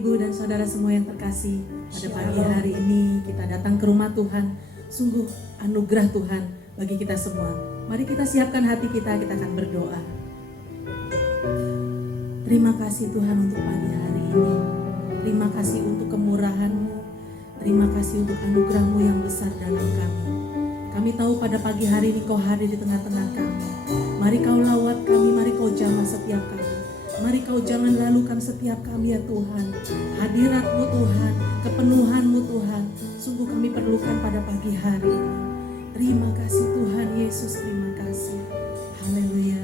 Ibu dan saudara semua yang terkasih, pada pagi hari ini kita datang ke rumah Tuhan. Sungguh anugerah Tuhan bagi kita semua. Mari kita siapkan hati kita akan berdoa. Terima kasih Tuhan untuk pagi hari ini. Terima kasih untuk kemurahan-Mu. Terima kasih untuk anugerah-Mu yang besar dalam kami. Kami tahu pada pagi hari ini Kau hadir di tengah-tengah kami. Mari Kau lawat kami, mari Kau jamah setiap kami. Mari Kau jangan lalukan setiap kami ya Tuhan. Hadirat-Mu Tuhan, kepenuhan-Mu Tuhan, sungguh kami perlukan pada pagi hari ini. Terima kasih Tuhan Yesus, terima kasih. Haleluya.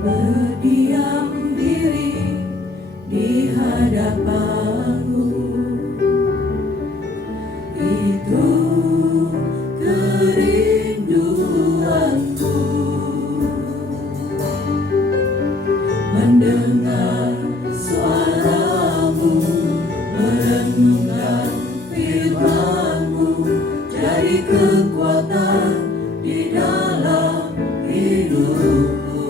Berdiam diri di hadapan-Mu, itu kerinduanku. Mendengar suara-Mu, merenungkan firman-Mu, jadi kekuatan di dalam hidupku.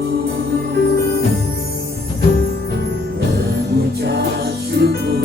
Mengucap syukur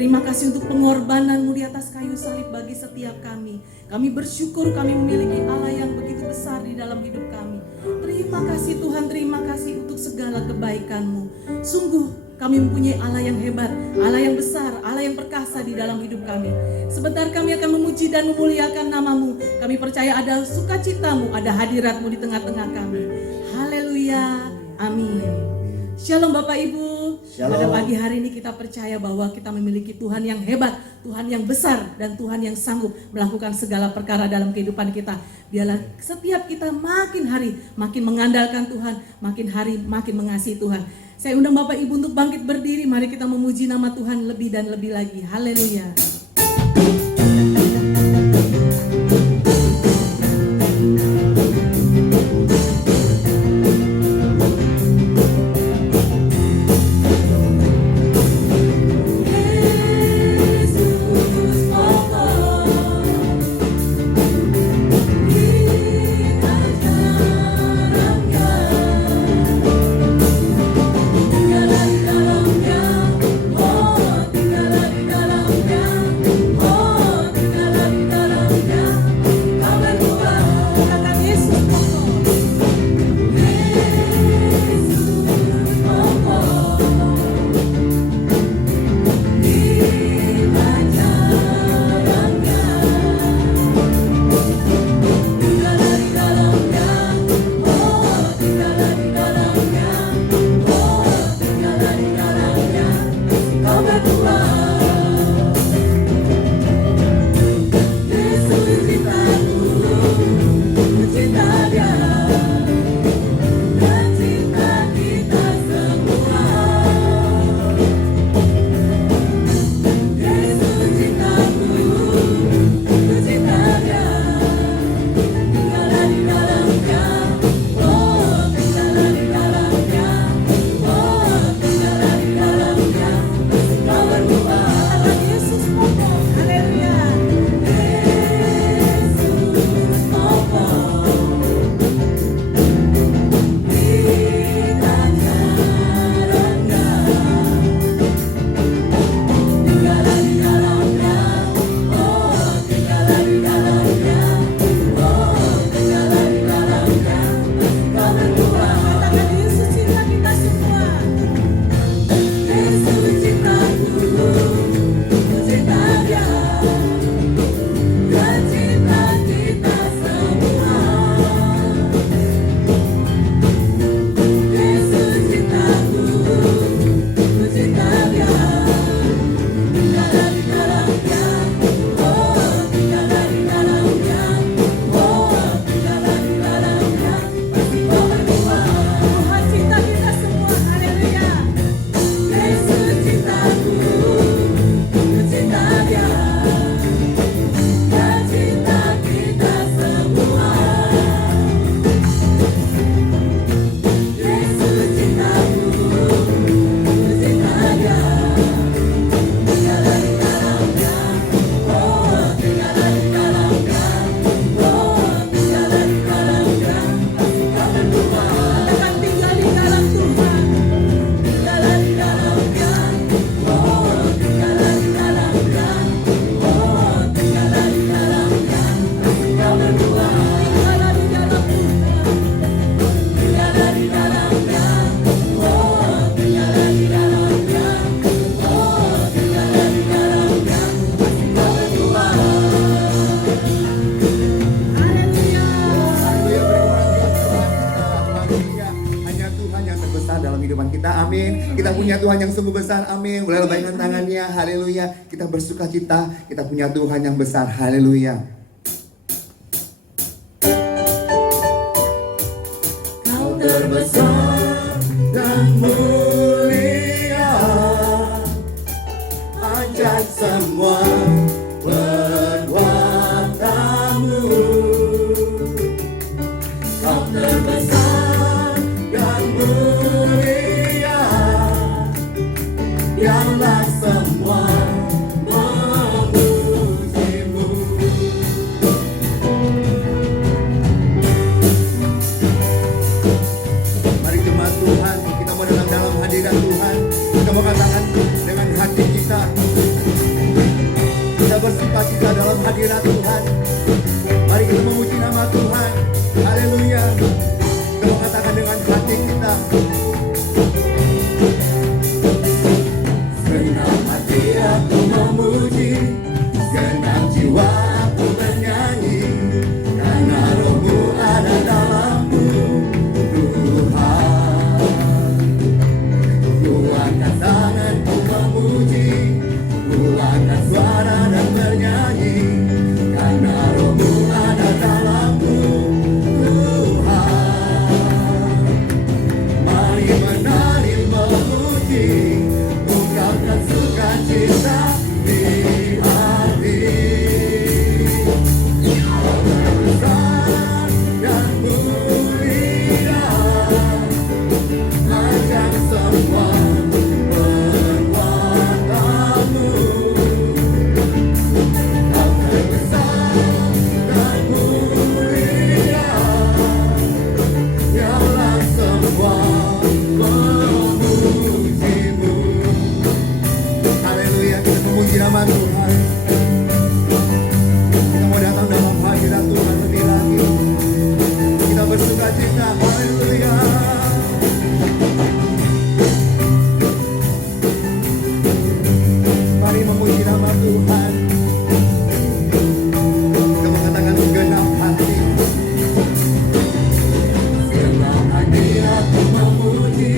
Terima kasih untuk pengorbanan-Mu di atas kayu salib bagi setiap kami. Kami bersyukur kami memiliki Allah yang begitu besar di dalam hidup kami. Terima kasih Tuhan, terima kasih untuk segala kebaikan-Mu. Sungguh kami mempunyai Allah yang hebat, Allah yang besar, Allah yang perkasa di dalam hidup kami. Sebentar kami akan memuji dan memuliakan nama-Mu. Kami percaya ada sukacita-Mu, ada hadirat-Mu di tengah-tengah kami. Haleluya, amin. Shalom Bapak Ibu. Shalom. Pada pagi hari ini kita percaya bahwa kita memiliki Tuhan yang hebat, Tuhan yang besar, dan Tuhan yang sanggup melakukan segala perkara dalam kehidupan kita. Biarlah setiap kita makin hari makin mengandalkan Tuhan, makin hari makin mengasihi Tuhan. Saya undang Bapak Ibu untuk bangkit berdiri, mari kita memuji nama Tuhan lebih dan lebih lagi. Haleluya. Tinggal di dalamnya, Kita punya Tuhan yang sungguh besar, amin. Boleh lambaikan tangannya, haleluya. Kita bersuka cita, kita punya Tuhan yang besar, haleluya. Kau terbesar dan mulia, ajak semua perbuatanmu. Kau terbesar dan mulia, biarlah semua memujimu. Mari jemaat Tuhan, kita mau dalam hadirat Tuhan. Kita mau katakan dengan hati kita, kita bersukacita dalam hadirat Tuhan. Mari kita memuji nama Tuhan, haleluya. Kita mau katakan dengan hati kita, senang hati aku memuji, senang jiwa aku bernyanyi, karena rohmu ada dalamku, Tuhan. Ku angkat tanganku memuji, ku angkat suara dan bernyanyi, karena rohmu ada dalamku, Tuhan. Mari menari memuji, ungkapkan sukacita di hati. Kau terbesar dan mulia, ajak semua perbuatanmu. Kau terbesar dan mulia, biarlah semua memujimu. Haleluya, kita memuji nama Tuhan. Kita mau datang dalam hadirat Tuhan lebih lagi. Kita bersuka cita, haleluya. Mari memuji nama Tuhan. Kita mengatakan segenap hati. Segenap hati aku memuji,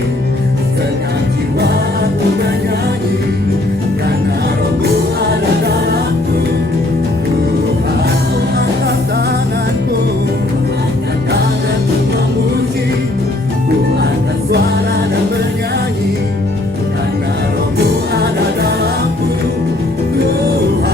segenap jiwa aku bernyanyi, karena rohmu ada dalamku, Tuhan. Ku angkat tanganku, angkat tanganku memuji, ku angkat suara dan bernyanyi, karena rohmu ada dalamku, Tuhan.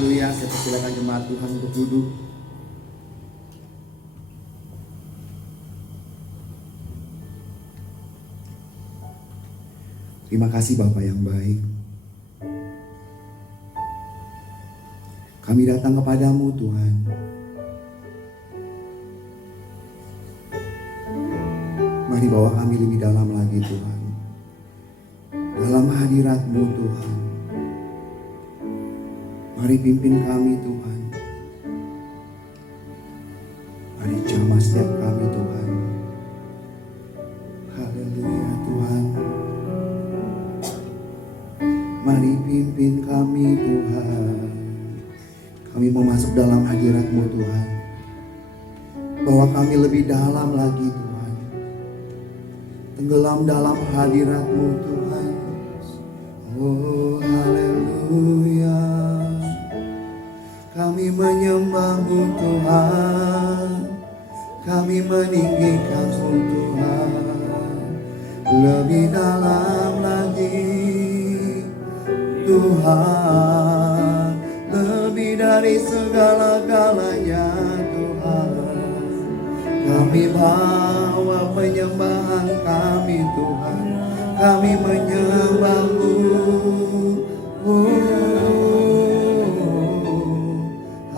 Haleluya. Saya persilakan jemaat Tuhan untuk duduk. Terima kasih Bapa yang baik. Kami datang kepadamu Tuhan. Mari bawa kami lebih dalam lagi Tuhan. Dalam hadirat-Mu Tuhan. Mari pimpin kami Tuhan. Mari jamah setiap kami Tuhan. Haleluya Tuhan. Mari pimpin kami Tuhan. Kami mau masuk dalam hadirat-Mu Tuhan. Bawa kami lebih dalam lagi Tuhan. Tenggelam dalam hadirat-Mu Tuhan. Oh haleluya. Kami menyembah-Mu Tuhan. Kami meninggikan-Mu Tuhan. Lebih dalam lagi Tuhan, lebih dari segala-galanya Tuhan. Kami bawa penyembahan kami Tuhan. Kami menyembah-Mu.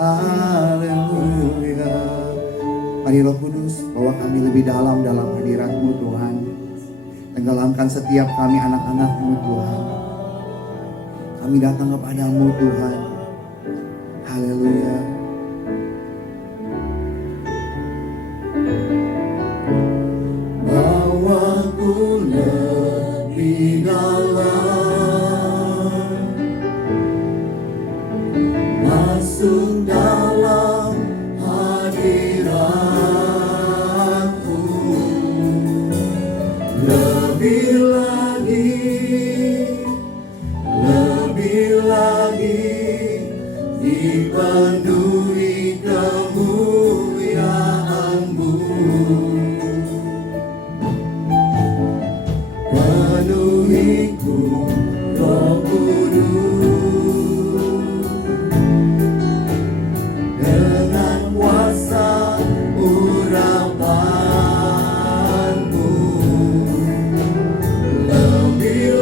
Haleluya. Mari Roh Kudus bawa kami lebih dalam hadirat-Mu Tuhan. Tenggelamkan setiap kami anak-anak-Mu Tuhan. Kami datang kepadamu Tuhan. Haleluya. Bawaku lebih dalam, masuk dalam hadirat-Mu. Lebih lagi dipenuhi kemuliaan-Mu. Penuhiku Roh Kudus dengan kuasa urapan-Mu. Lebih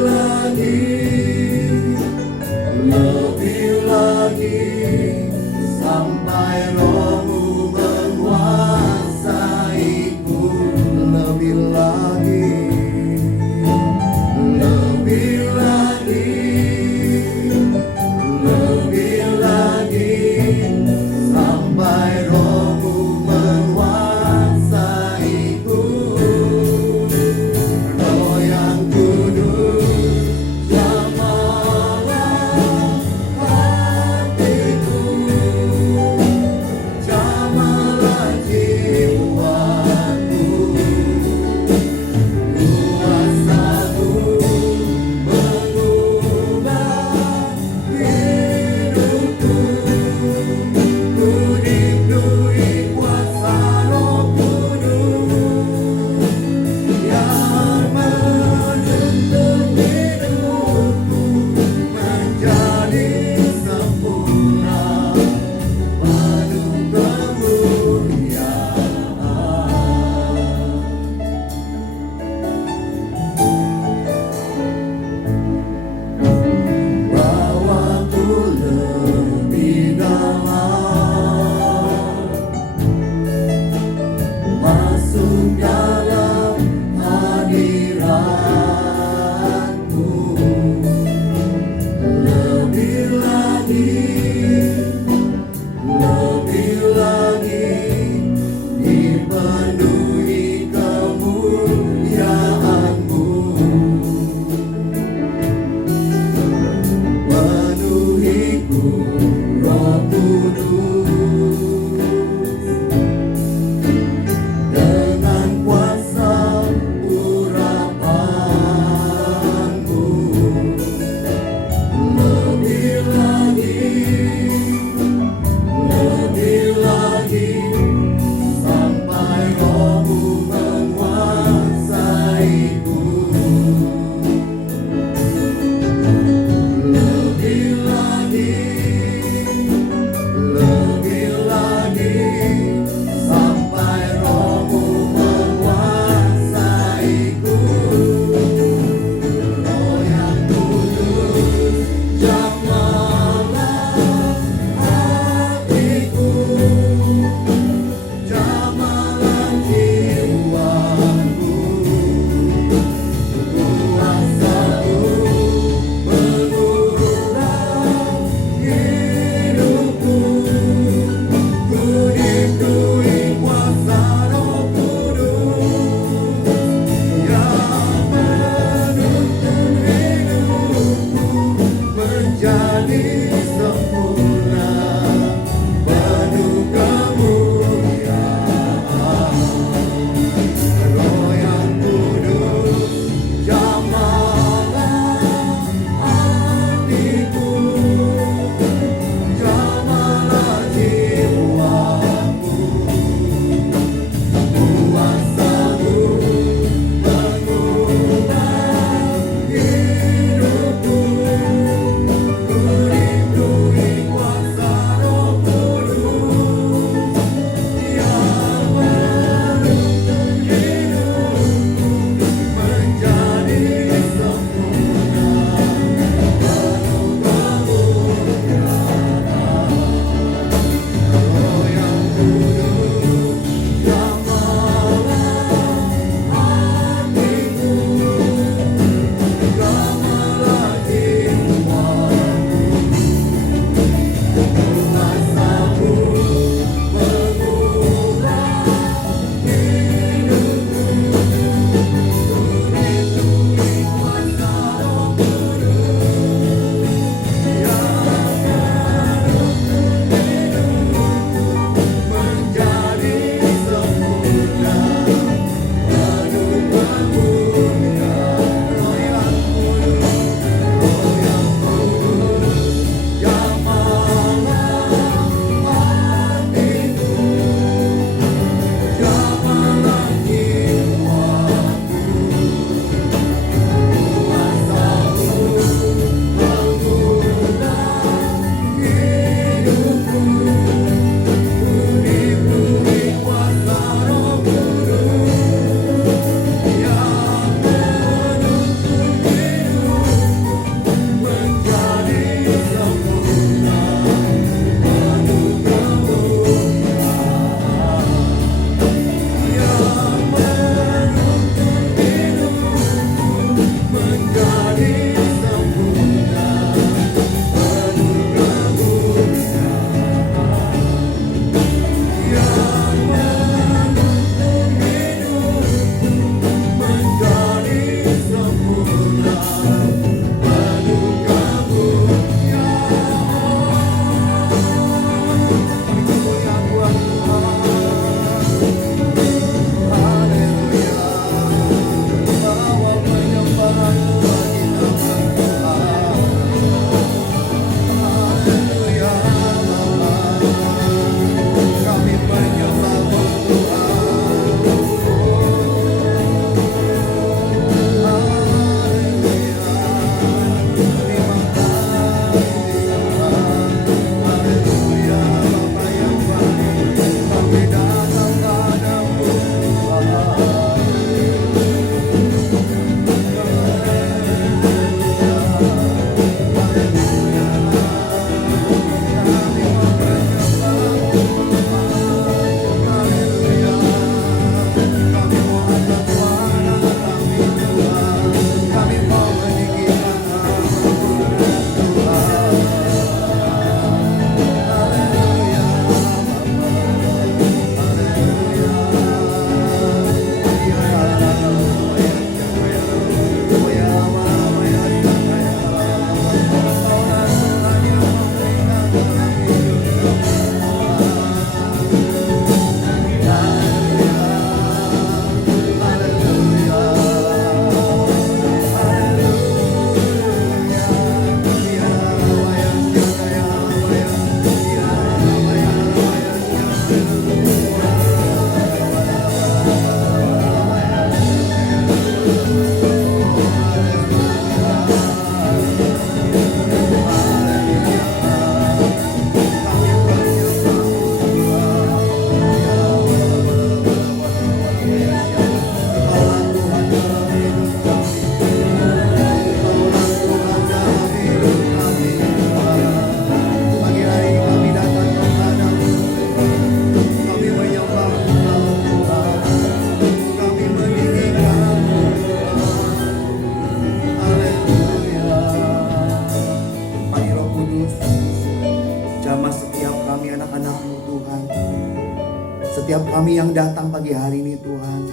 setiap kami yang datang pagi hari ini Tuhan,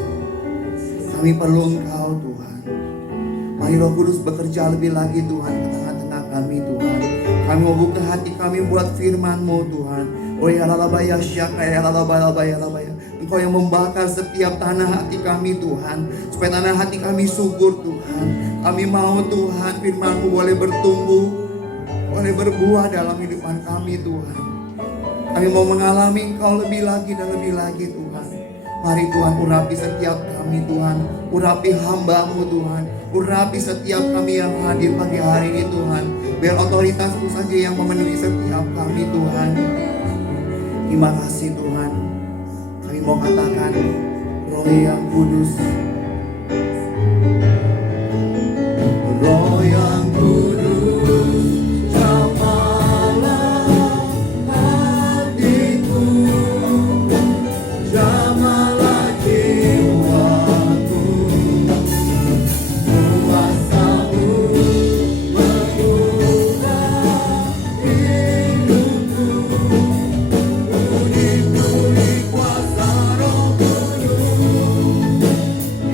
kami perlu Engkau Tuhan. Mari Roh Kudus bekerja lebih lagi Tuhan ke tengah-tengah kami Tuhan. Kami mau buka hati kami buat firman-Mu Tuhan. Oh ya lalabaya syaka ya lalabaya. Engkau yang membakar setiap tanah hati kami Tuhan, supaya tanah hati kami subur Tuhan. Kami mau Tuhan firman-Mu boleh bertumbuh, boleh berbuah dalam hidupan kami Tuhan. Kami mau mengalami Engkau lebih lagi dan lebih lagi Tuhan. Mari Tuhan urapi setiap kami Tuhan. Urapi hamba-Mu Tuhan. Urapi setiap kami yang hadir pagi hari ini Tuhan. Biar otoritas-Mu saja yang memenuhi setiap kami Tuhan. Terima kasih Tuhan. Kami mau katakan Roh yang Kudus, Roh yang Kudus, jamahlah hatiku, jamahlah jiwaku. Kuasa-Mu mengubah hidupku. Puji-puji kuasa Roh Kudus yang menuntun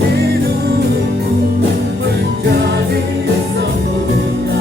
hidupku menjadi sempurna.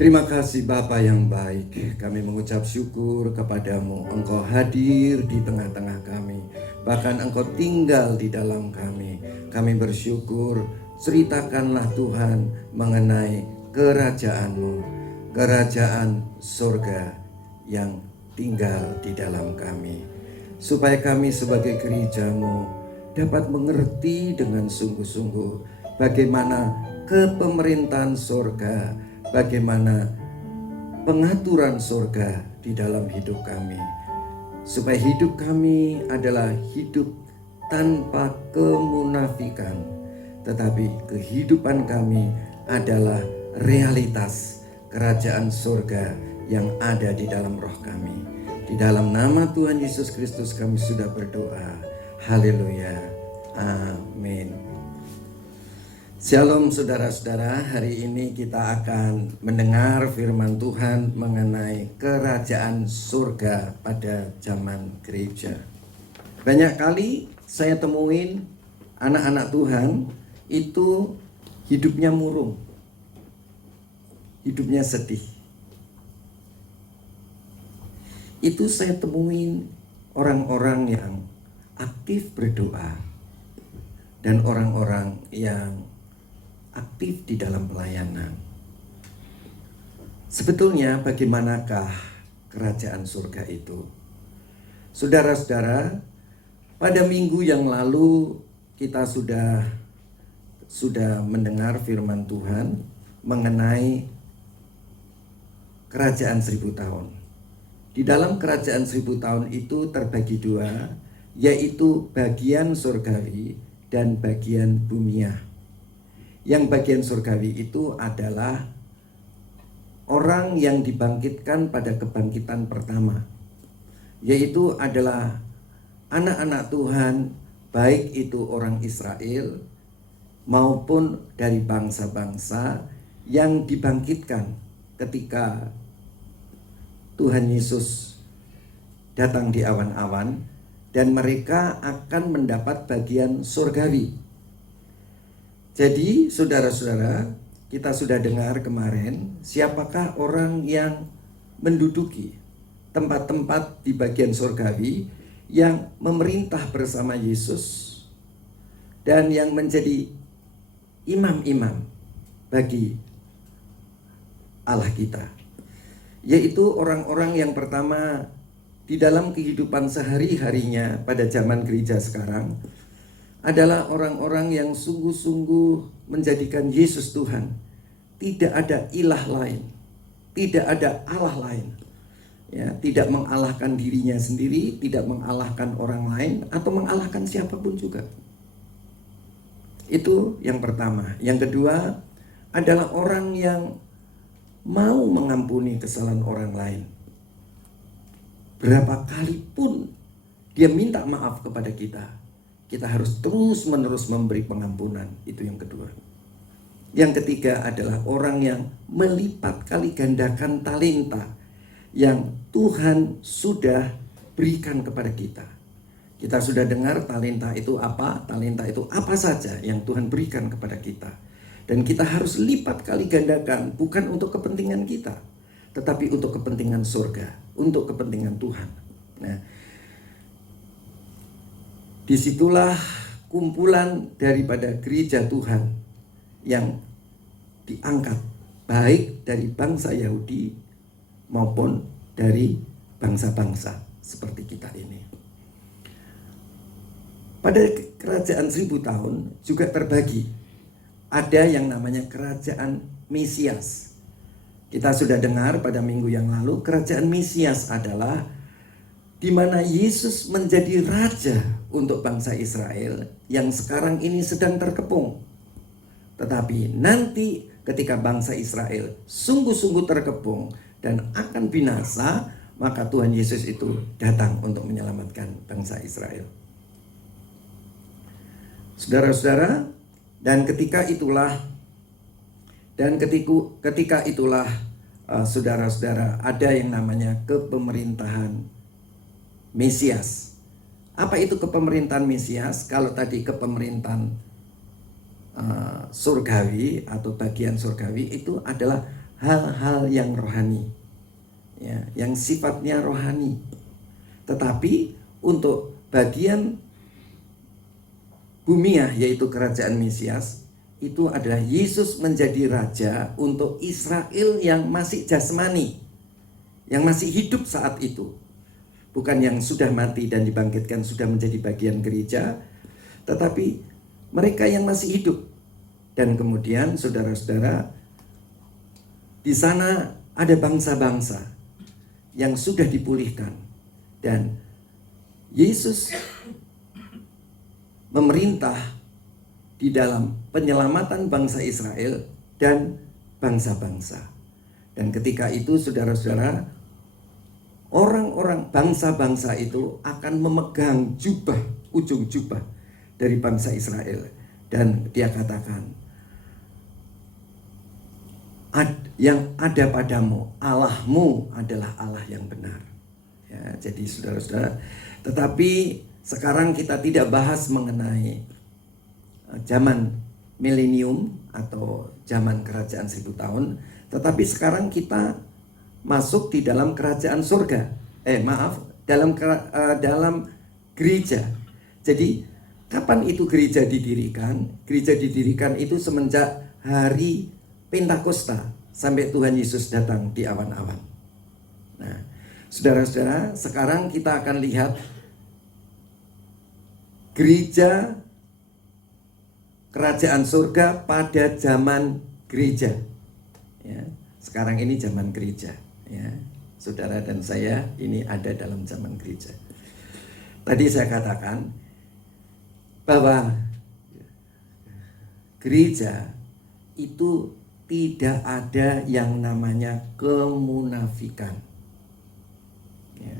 Terima kasih Bapa yang baik, kami mengucap syukur kepadamu. Engkau hadir di tengah-tengah kami, bahkan Engkau tinggal di dalam kami. Kami bersyukur, ceritakanlah Tuhan mengenai kerajaan-Mu, kerajaan surga yang tinggal di dalam kami. Supaya kami sebagai gereja-Mu dapat mengerti dengan sungguh-sungguh bagaimana kepemerintahan surga, bagaimana pengaturan surga di dalam hidup kami. Supaya hidup kami adalah hidup tanpa kemunafikan, tetapi kehidupan kami adalah realitas kerajaan surga yang ada di dalam roh kami. Di dalam nama Tuhan Yesus Kristus kami sudah berdoa. Haleluya. Amin. Shalom saudara-saudara, hari ini kita akan mendengar firman Tuhan mengenai kerajaan surga pada zaman gereja. Banyak kali saya temuin anak-anak Tuhan itu hidupnya murung, hidupnya sedih. Itu saya temuin orang-orang yang aktif berdoa dan orang-orang yang aktif di dalam pelayanan. Sebetulnya bagaimanakah kerajaan surga itu? Saudara-saudara, pada minggu yang lalu kita sudah mendengar firman Tuhan mengenai kerajaan 1000 tahun. Di dalam kerajaan 1000 tahun itu terbagi dua, yaitu bagian surgawi dan bagian bumiah. Yang bagian surgawi itu adalah orang yang dibangkitkan pada kebangkitan pertama, yaitu adalah anak-anak Tuhan, baik itu orang Israel maupun dari bangsa-bangsa yang dibangkitkan ketika Tuhan Yesus datang di awan-awan dan mereka akan mendapat bagian surgawi. Jadi saudara-saudara, kita sudah dengar kemarin siapakah orang yang menduduki tempat-tempat di bagian surgawi yang memerintah bersama Yesus dan yang menjadi imam-imam bagi Allah kita, yaitu orang-orang yang pertama di dalam kehidupan sehari-harinya pada zaman gereja sekarang adalah orang-orang yang sungguh-sungguh menjadikan Yesus Tuhan. Tidak ada ilah lain, tidak ada Allah lain, ya, tidak mengalahkan dirinya sendiri, tidak mengalahkan orang lain atau mengalahkan siapapun juga. Itu yang pertama. Yang kedua adalah orang yang mau mengampuni kesalahan orang lain. Berapa kali pun dia minta maaf kepada kita, kita harus terus-menerus memberi pengampunan. Itu yang kedua. Yang ketiga adalah orang yang melipat kali gandakan talenta yang Tuhan sudah berikan kepada kita. Kita sudah dengar talenta itu apa? Talenta itu apa saja yang Tuhan berikan kepada kita. Dan kita harus lipat kali gandakan, bukan untuk kepentingan kita, tetapi untuk kepentingan surga, untuk kepentingan Tuhan. Nah, disitulah kumpulan daripada gereja Tuhan yang diangkat, baik dari bangsa Yahudi maupun dari bangsa-bangsa seperti kita ini. Pada kerajaan 1000 tahun juga terbagi. Ada yang namanya kerajaan Mesias. Kita sudah dengar pada minggu yang lalu, kerajaan Mesias adalah di mana Yesus menjadi raja untuk bangsa Israel yang sekarang ini sedang terkepung. Tetapi nanti ketika bangsa Israel sungguh-sungguh terkepung dan akan binasa, maka Tuhan Yesus itu datang untuk menyelamatkan bangsa Israel. Saudara-saudara, dan ketika itulah saudara-saudara, ada yang namanya kepemerintahan Mesias. Apa itu kepemerintahan Mesias? Kalau tadi kepemerintahan surgawi atau bagian surgawi itu adalah hal-hal yang rohani, ya, yang sifatnya rohani. Tetapi untuk bagian bumiah, yaitu kerajaan Mesias, itu adalah Yesus menjadi raja untuk Israel yang masih jasmani, yang masih hidup saat itu. Bukan yang sudah mati dan dibangkitkan sudah menjadi bagian gereja, tetapi mereka yang masih hidup. Dan kemudian saudara-saudara, di sana ada bangsa-bangsa yang sudah dipulihkan. Dan Yesus memerintah di dalam penyelamatan bangsa Israel dan bangsa-bangsa. Dan ketika itu saudara-saudara, orang-orang bangsa-bangsa itu akan memegang jubah, ujung jubah dari bangsa Israel. Dan dia katakan, yang ada padamu, Allahmu adalah Allah yang benar. Ya, jadi saudara-saudara, tetapi sekarang kita tidak bahas mengenai zaman milenium atau zaman kerajaan 1000 tahun, tetapi sekarang kita masuk di dalam kerajaan surga. Dalam gereja. Jadi kapan itu gereja didirikan? Gereja didirikan itu semenjak hari Pentakosta sampai Tuhan Yesus datang di awan-awan. Nah, saudara-saudara, sekarang kita akan lihat gereja kerajaan surga pada zaman gereja. Ya, sekarang ini zaman gereja. Ya, saudara dan saya ini ada dalam zaman gereja. Tadi saya katakan bahwa gereja itu tidak ada yang namanya kemunafikan. Ya.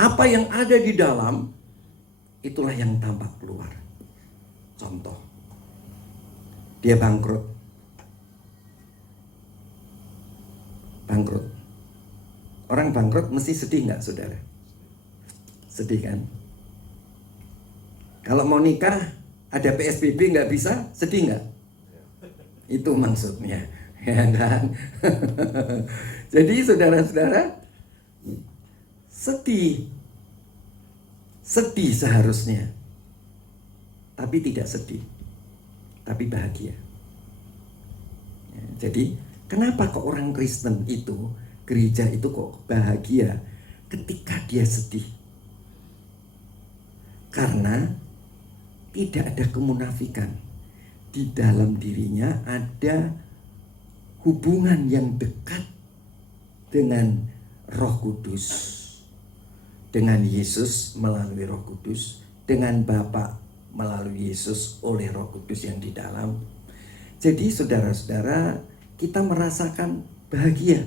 Apa yang ada di dalam, itulah yang tampak keluar. Contoh, dia bangkrut. Orang bangkrut bangkrut mesti sedih nggak saudara? Sedih kan? Kalau mau nikah ada PSBB nggak bisa, sedih nggak? Itu maksudnya, ya kan? Jadi saudara-saudara, sedih seharusnya, tapi tidak sedih, tapi bahagia. Ya, jadi kenapa kok orang Kristen itu, gereja itu kok bahagia ketika dia sedih? Karena tidak ada kemunafikan. Di dalam dirinya ada hubungan yang dekat dengan Roh Kudus, dengan Yesus melalui Roh Kudus, dengan Bapa melalui Yesus oleh Roh Kudus yang di dalam. Jadi saudara-saudara, kita merasakan bahagia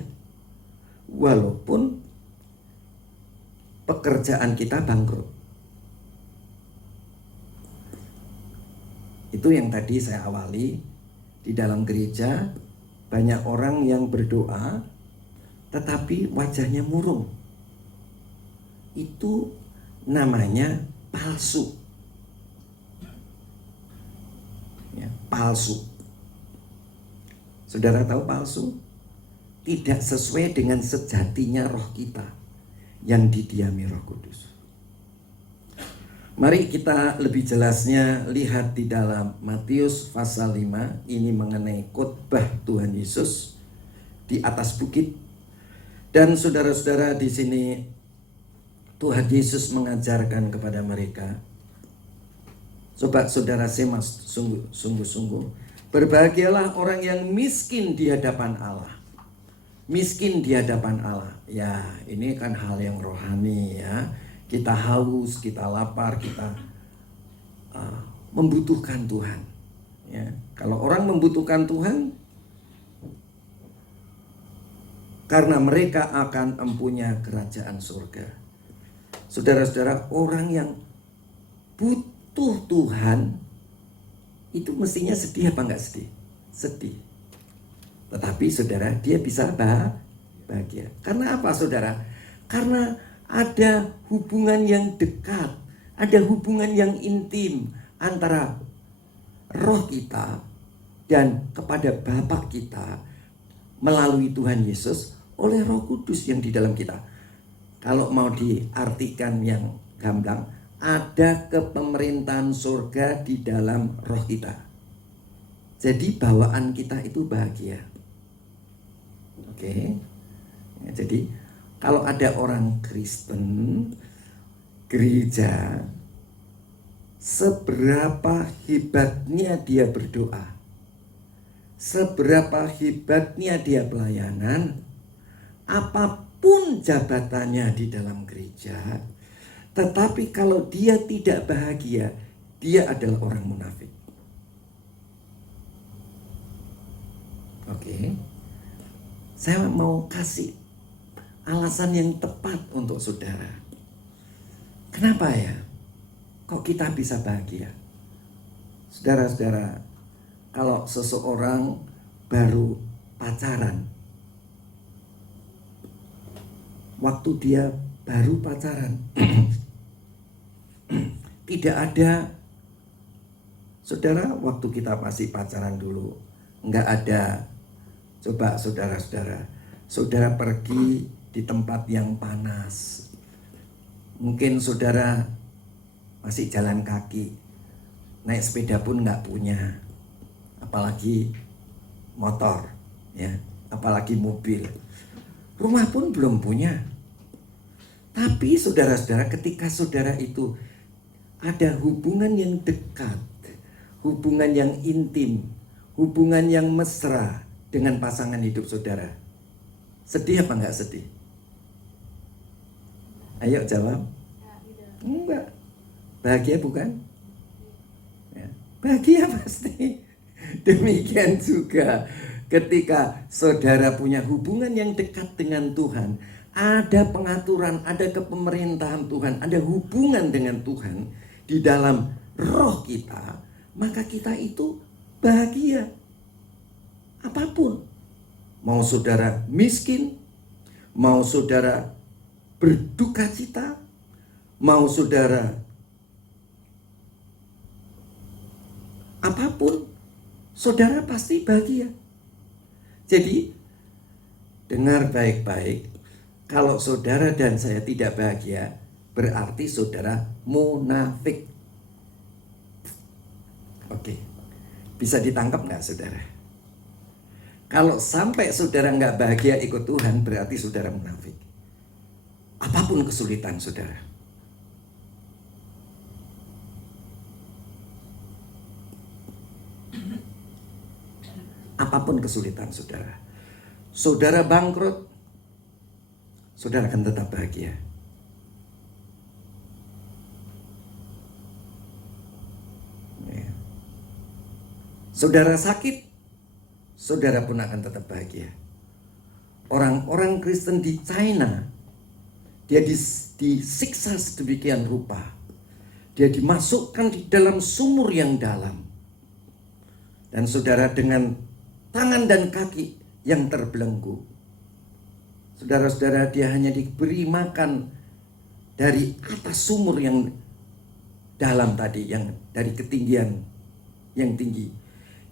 walaupun pekerjaan kita bangkrut. Itu yang tadi saya awali, di dalam gereja banyak orang yang berdoa tetapi wajahnya murung. Itu namanya palsu. Ya, palsu. Saudara tahu palsu? Tidak sesuai dengan sejatinya roh kita yang didiami Roh Kudus. Mari kita lebih jelasnya lihat di dalam Matius pasal 5. Ini mengenai khotbah Tuhan Yesus di atas bukit. Dan saudara-saudara, di sini Tuhan Yesus mengajarkan kepada mereka. Coba saudara simak sungguh-sungguh. Berbahagialah orang yang miskin di hadapan Allah. Miskin di hadapan Allah. Ya, ini kan hal yang rohani ya. Kita haus, kita lapar, kita membutuhkan Tuhan. Ya, kalau orang membutuhkan Tuhan, karena mereka akan mempunyai kerajaan surga. Saudara-saudara, orang yang butuh Tuhan itu mestinya sedih apa enggak sedih? Sedih. Tetapi saudara, dia bisa bahagia. Karena apa saudara? Karena ada hubungan yang dekat, ada hubungan yang intim antara roh kita dan kepada Bapa kita melalui Tuhan Yesus oleh Roh Kudus yang di dalam kita. Kalau mau diartikan yang gamblang, ada kepemerintahan surga di dalam roh kita. Jadi bawaan kita itu bahagia. Oke. Ya, jadi kalau ada orang Kristen, gereja, seberapa hebatnya dia berdoa, seberapa hebatnya dia pelayanan, apapun jabatannya di dalam gereja, tetapi kalau dia tidak bahagia, dia adalah orang munafik. Oke. Saya mau kasih alasan yang tepat untuk saudara. Kenapa ya? Kok kita bisa bahagia? Saudara-saudara, kalau seseorang baru pacaran, waktu dia baru pacaran, tidak ada, saudara, waktu kita masih pacaran dulu, nggak ada. Coba saudara-saudara, saudara pergi di tempat yang panas. Mungkin saudara masih jalan kaki, naik sepeda pun nggak punya, apalagi motor, ya, apalagi mobil. Rumah pun belum punya. Tapi saudara-saudara, ketika saudara itu ada hubungan yang dekat, hubungan yang intim, hubungan yang mesra dengan pasangan hidup saudara, sedih apa nggak sedih? Ayo jawab. Enggak. Bahagia bukan? Ya, bahagia pasti. Demikian juga ketika saudara punya hubungan yang dekat dengan Tuhan, ada pengaturan, ada kepemerintahan Tuhan, ada hubungan dengan Tuhan di dalam roh kita, maka kita itu bahagia. Apapun. Mau saudara miskin, mau saudara berduka cita, mau saudara apapun, saudara pasti bahagia. Jadi dengar baik-baik, kalau saudara dan saya tidak bahagia, berarti saudara munafik. Oke, bisa ditangkap nggak saudara? Kalau sampai saudara nggak bahagia ikut Tuhan, berarti saudara munafik. Apapun kesulitan saudara. Apapun kesulitan saudara. Saudara bangkrut, saudara akan tetap bahagia. Ya. Saudara sakit, saudara pun akan tetap bahagia. Orang-orang Kristen di China, dia disiksa sedemikian rupa. Dia dimasukkan di dalam sumur yang dalam. Dan saudara dengan tangan dan kaki yang terbelenggu, saudara-saudara, dia hanya diberi makan dari atas sumur yang dalam tadi, yang dari ketinggian yang tinggi.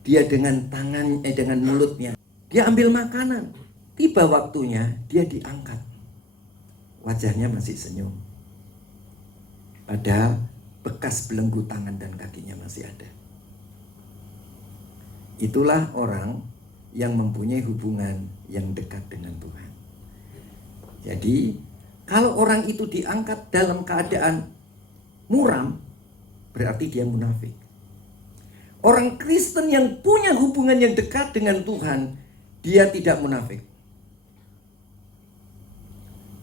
Dia dengan dengan mulutnya, dia ambil makanan. Tiba waktunya, dia diangkat. Wajahnya masih senyum. Padahal bekas belenggu tangan dan kakinya masih ada. Itulah orang yang mempunyai hubungan yang dekat dengan Tuhan. Jadi, kalau orang itu diangkat dalam keadaan muram, berarti dia munafik. Orang Kristen yang punya hubungan yang dekat dengan Tuhan, dia tidak munafik.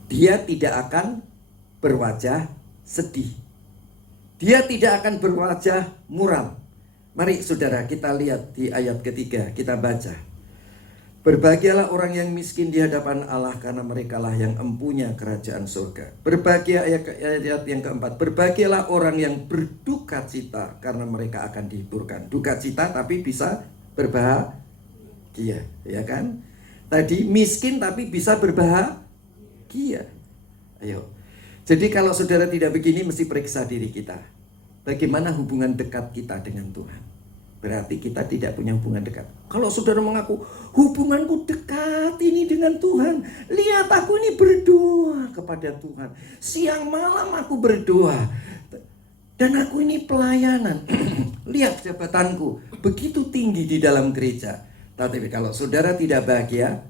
Dia tidak akan berwajah sedih. Dia tidak akan berwajah muram. Mari saudara, kita lihat di ayat ketiga, kita baca. Berbahagialah orang yang miskin di hadapan Allah, karena merekalah yang empunya kerajaan surga. Berbahagia, ayat yang keempat. Berbahagialah orang yang berduka cita, karena mereka akan dihiburkan. Duka cita tapi bisa berbahagia, ya kan? Tadi miskin tapi bisa berbahagia. Ayo. Jadi kalau saudara tidak begini, mesti periksa diri kita. Bagaimana hubungan dekat kita dengan Tuhan? Berarti kita tidak punya hubungan dekat. Kalau saudara mengaku, hubunganku dekat ini dengan Tuhan. Lihat aku ini berdoa kepada Tuhan. Siang malam aku berdoa. Dan aku ini pelayanan. Lihat jabatanku, begitu tinggi di dalam gereja. Tapi kalau saudara tidak bahagia,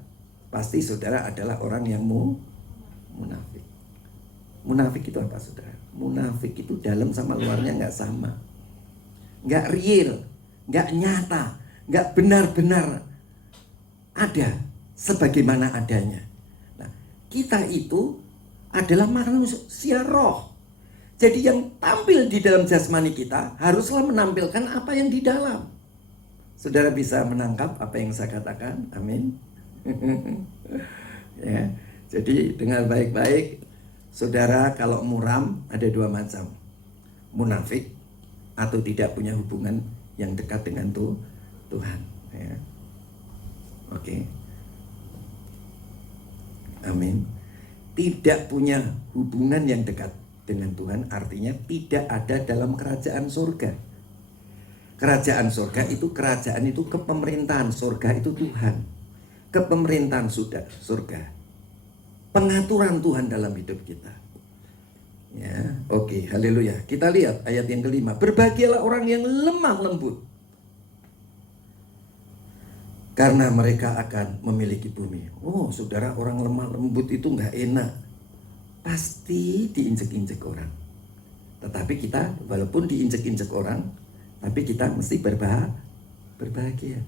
pasti saudara adalah orang yang munafik. Munafik itu apa saudara? Munafik itu dalam sama luarnya nggak sama. Nggak real. Nggak nyata, nggak benar-benar ada sebagaimana adanya. Nah, kita itu adalah manusia roh. Jadi yang tampil di dalam jasmani kita haruslah menampilkan apa yang di dalam. Saudara bisa menangkap apa yang saya katakan? Amin. Ya, jadi dengar baik-baik. Saudara, kalau muram ada dua macam. Munafik atau tidak punya hubungan yang dekat dengan Tuhan, ya. Oke. Amin. Tidak punya hubungan yang dekat dengan Tuhan artinya tidak ada dalam kerajaan surga. Kerajaan surga itu, kerajaan itu kepemerintahan, surga itu Tuhan. Kepemerintahan surga. Pengaturan Tuhan dalam hidup kita. Ya, oke, haleluya. Kita lihat ayat yang kelima. Berbahagialah orang yang lemah lembut, karena mereka akan memiliki bumi. Oh, saudara, orang lemah lembut itu nggak enak. Pasti diinjek-injek orang. Tetapi kita, walaupun diinjek-injek orang, tapi kita mesti berbahagia.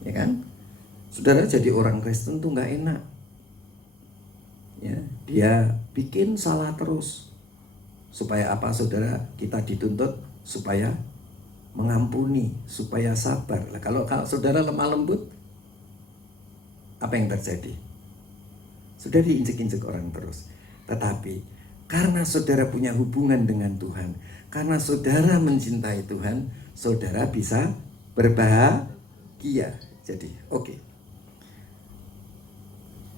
Ya kan? Saudara, jadi orang Kristen tuh nggak enak. Ya, dia bikin salah terus. Supaya apa saudara? Kita dituntut supaya mengampuni, supaya sabar. Nah, kalau saudara lemah lembut, apa yang terjadi? Sudah diinjek-injek orang terus. Tetapi karena saudara punya hubungan dengan Tuhan, karena saudara mencintai Tuhan, saudara bisa berbahagia. Jadi, oke.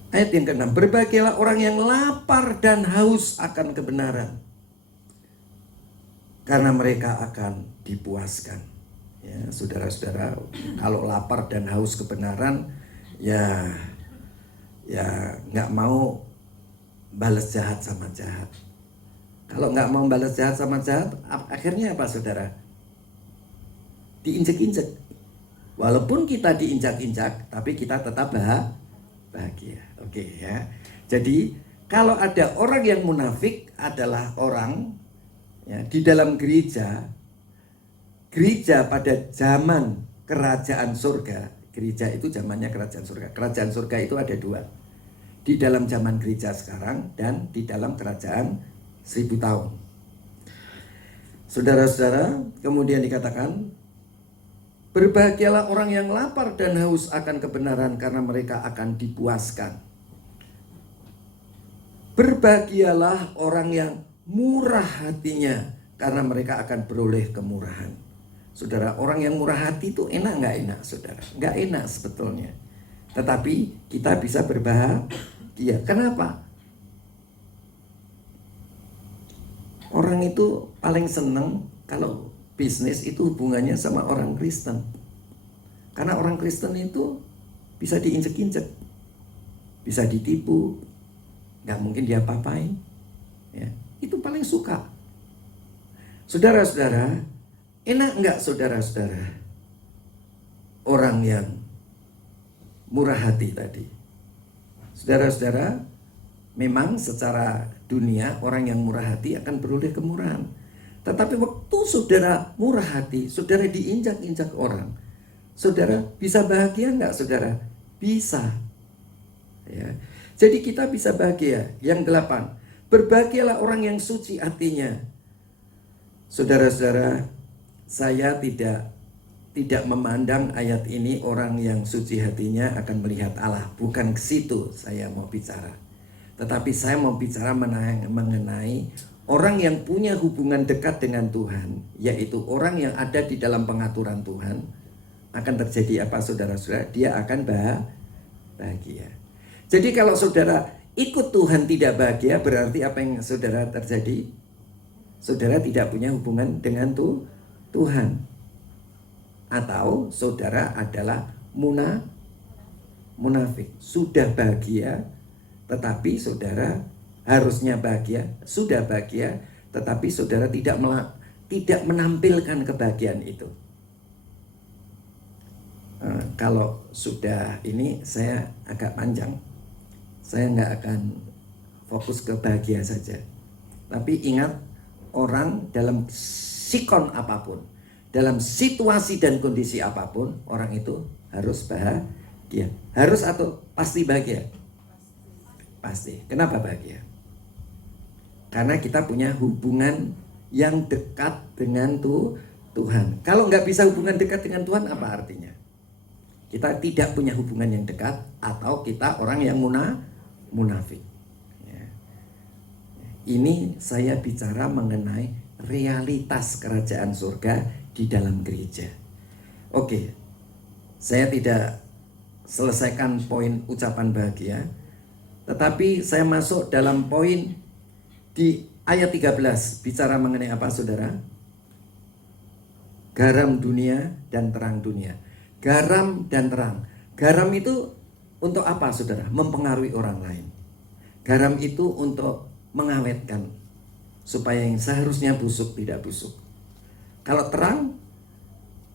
Ayat yang ke-6, berbahagialah orang yang lapar dan haus akan kebenaran, karena mereka akan dipuaskan. Ya, saudara-saudara, kalau lapar dan haus kebenaran, ya nggak mau balas jahat sama jahat. Kalau nggak mau balas jahat sama jahat, akhirnya apa, saudara? Diinjak-injak. Walaupun kita diinjak-injak, tapi kita tetap bahagia. Oke ya. Jadi kalau ada orang yang munafik adalah orang ya, di dalam gereja pada zaman kerajaan surga. Gereja itu zamannya kerajaan surga. Kerajaan surga itu ada dua. Di dalam zaman gereja sekarang dan di dalam kerajaan 1000 tahun. Saudara-saudara, kemudian dikatakan, berbahagialah orang yang lapar dan haus akan kebenaran, karena mereka akan dipuaskan. Berbahagialah orang yang murah hatinya, karena mereka akan beroleh kemurahan. Saudara, orang yang murah hati itu enak nggak enak, saudara? Nggak enak sebetulnya. Tetapi kita bisa berbahagia. Kenapa? Orang itu paling seneng kalau bisnis itu hubungannya sama orang Kristen. Karena orang Kristen itu bisa diinjek-injek, bisa ditipu, nggak mungkin dia apa-apain. Ya, itu paling suka. Saudara-saudara, enak nggak saudara-saudara orang yang murah hati tadi? Saudara-saudara, memang secara dunia orang yang murah hati akan beroleh kemurahan. Tetapi waktu saudara murah hati, saudara diinjak-injak orang, saudara bisa bahagia nggak, saudara? Bisa. Ya. Jadi kita bisa bahagia. Yang 8, berbahagialah orang yang suci hatinya. Saudara-saudara, saya tidak memandang ayat ini orang yang suci hatinya akan melihat Allah. Bukan ke situ saya mau bicara. Tetapi saya mau bicara mengenai orang yang punya hubungan dekat dengan Tuhan, yaitu orang yang ada di dalam pengaturan Tuhan. Akan terjadi apa, saudara-saudara? Dia akan bahagia. Jadi kalau saudara ikut Tuhan tidak bahagia, berarti apa yang saudara terjadi? Saudara tidak punya hubungan dengan Tuhan. Atau saudara adalah munafik. Sudah bahagia, tetapi saudara harusnya bahagia, sudah bahagia, tetapi saudara tidak menampilkan kebahagiaan itu. Kalau sudah ini saya agak panjang, saya nggak akan fokus ke bahagia saja. Tapi ingat, orang dalam sikon apapun, dalam situasi dan kondisi apapun, orang itu harus bahagia. Harus atau pasti bahagia? Pasti. Kenapa bahagia? Karena kita punya hubungan yang dekat dengan Tuhan. Kalau nggak bisa hubungan dekat dengan Tuhan, apa artinya? Kita tidak punya hubungan yang dekat, atau kita orang yang munafik. Ya. Ini saya bicara mengenai realitas kerajaan surga di dalam gereja. Oke, saya tidak selesaikan poin ucapan bahagia, tetapi saya masuk dalam poin di ayat 13. Bicara mengenai apa, saudara? Garam dunia dan terang dunia. Garam dan terang. Garam itu untuk apa, saudara? Mempengaruhi orang lain. Garam itu untuk mengawetkan, supaya yang seharusnya busuk tidak busuk. Kalau terang,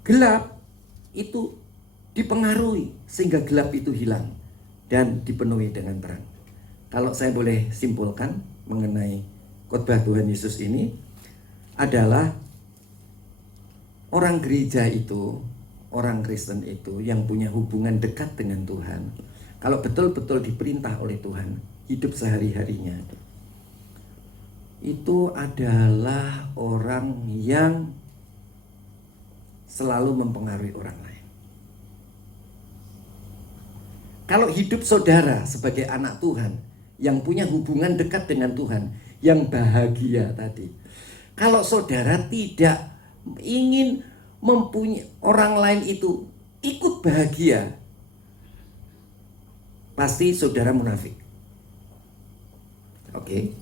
gelap itu dipengaruhi sehingga gelap itu hilang dan dipenuhi dengan terang. Kalau saya boleh simpulkan mengenai khotbah Tuhan Yesus ini, adalah orang gereja itu, orang Kristen itu yang punya hubungan dekat dengan Tuhan, kalau betul-betul diperintah oleh Tuhan, hidup sehari-harinya, itu adalah orang yang selalu mempengaruhi orang lain. Kalau hidup saudara sebagai anak Tuhan, yang punya hubungan dekat dengan Tuhan, yang bahagia tadi, kalau saudara tidak ingin mempunyai orang lain itu ikut bahagia, pasti saudara munafik. Oke.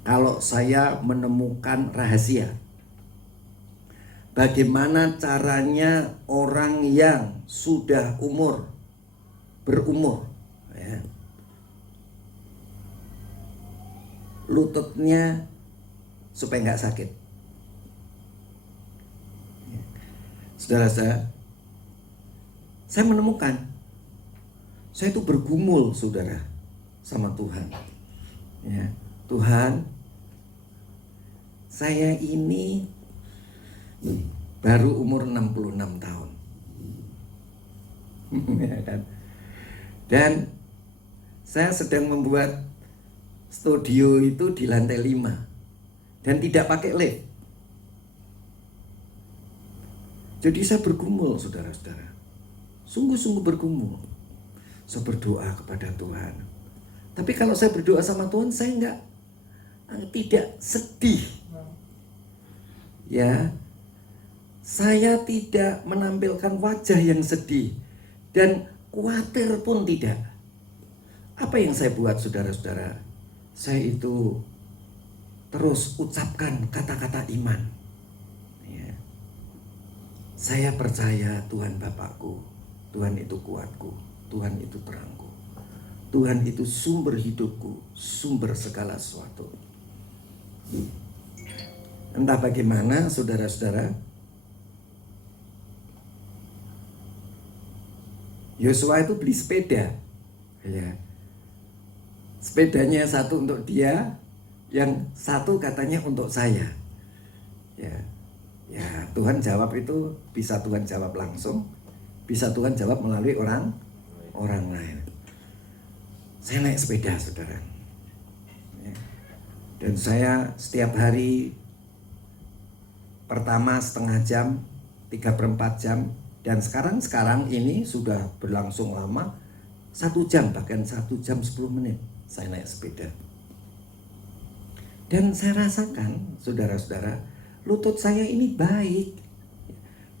Kalau saya menemukan rahasia, bagaimana caranya orang yang sudah berumur, ya, lututnya supaya nggak sakit. Saudara-saudara, saya menemukan, saya itu bergumul, saudara, sama Tuhan. Ya, Tuhan, saya ini baru umur 66 tahun. Ya kan? Dan saya sedang membuat studio itu di lantai 5 dan tidak pakai lift. Jadi saya bergumul, saudara-saudara. Sungguh-sungguh bergumul. Saya berdoa kepada Tuhan. Tapi kalau saya berdoa sama Tuhan, saya tidak sedih. Ya, saya tidak menampilkan wajah yang sedih dan khawatir pun tidak. Apa yang saya buat, saudara-saudara? Saya itu terus ucapkan kata-kata iman. Ya. Saya percaya Tuhan Bapakku, Tuhan itu kuatku, Tuhan itu terangku, Tuhan itu sumber hidupku, sumber segala sesuatu. Entah bagaimana, saudara-saudara, Yosua itu beli sepeda, ya. Sepedanya satu untuk dia, yang satu katanya untuk saya. Ya, Tuhan jawab itu bisa Tuhan jawab langsung, bisa Tuhan jawab melalui orang lain. Saya naik sepeda, saudara. Ya. Dan saya setiap hari pertama setengah jam, 3/4 jam, dan sekarang ini sudah berlangsung lama, 1 jam, bahkan 1 jam 10 menit saya naik sepeda. Dan saya rasakan, saudara-saudara, lutut saya ini baik.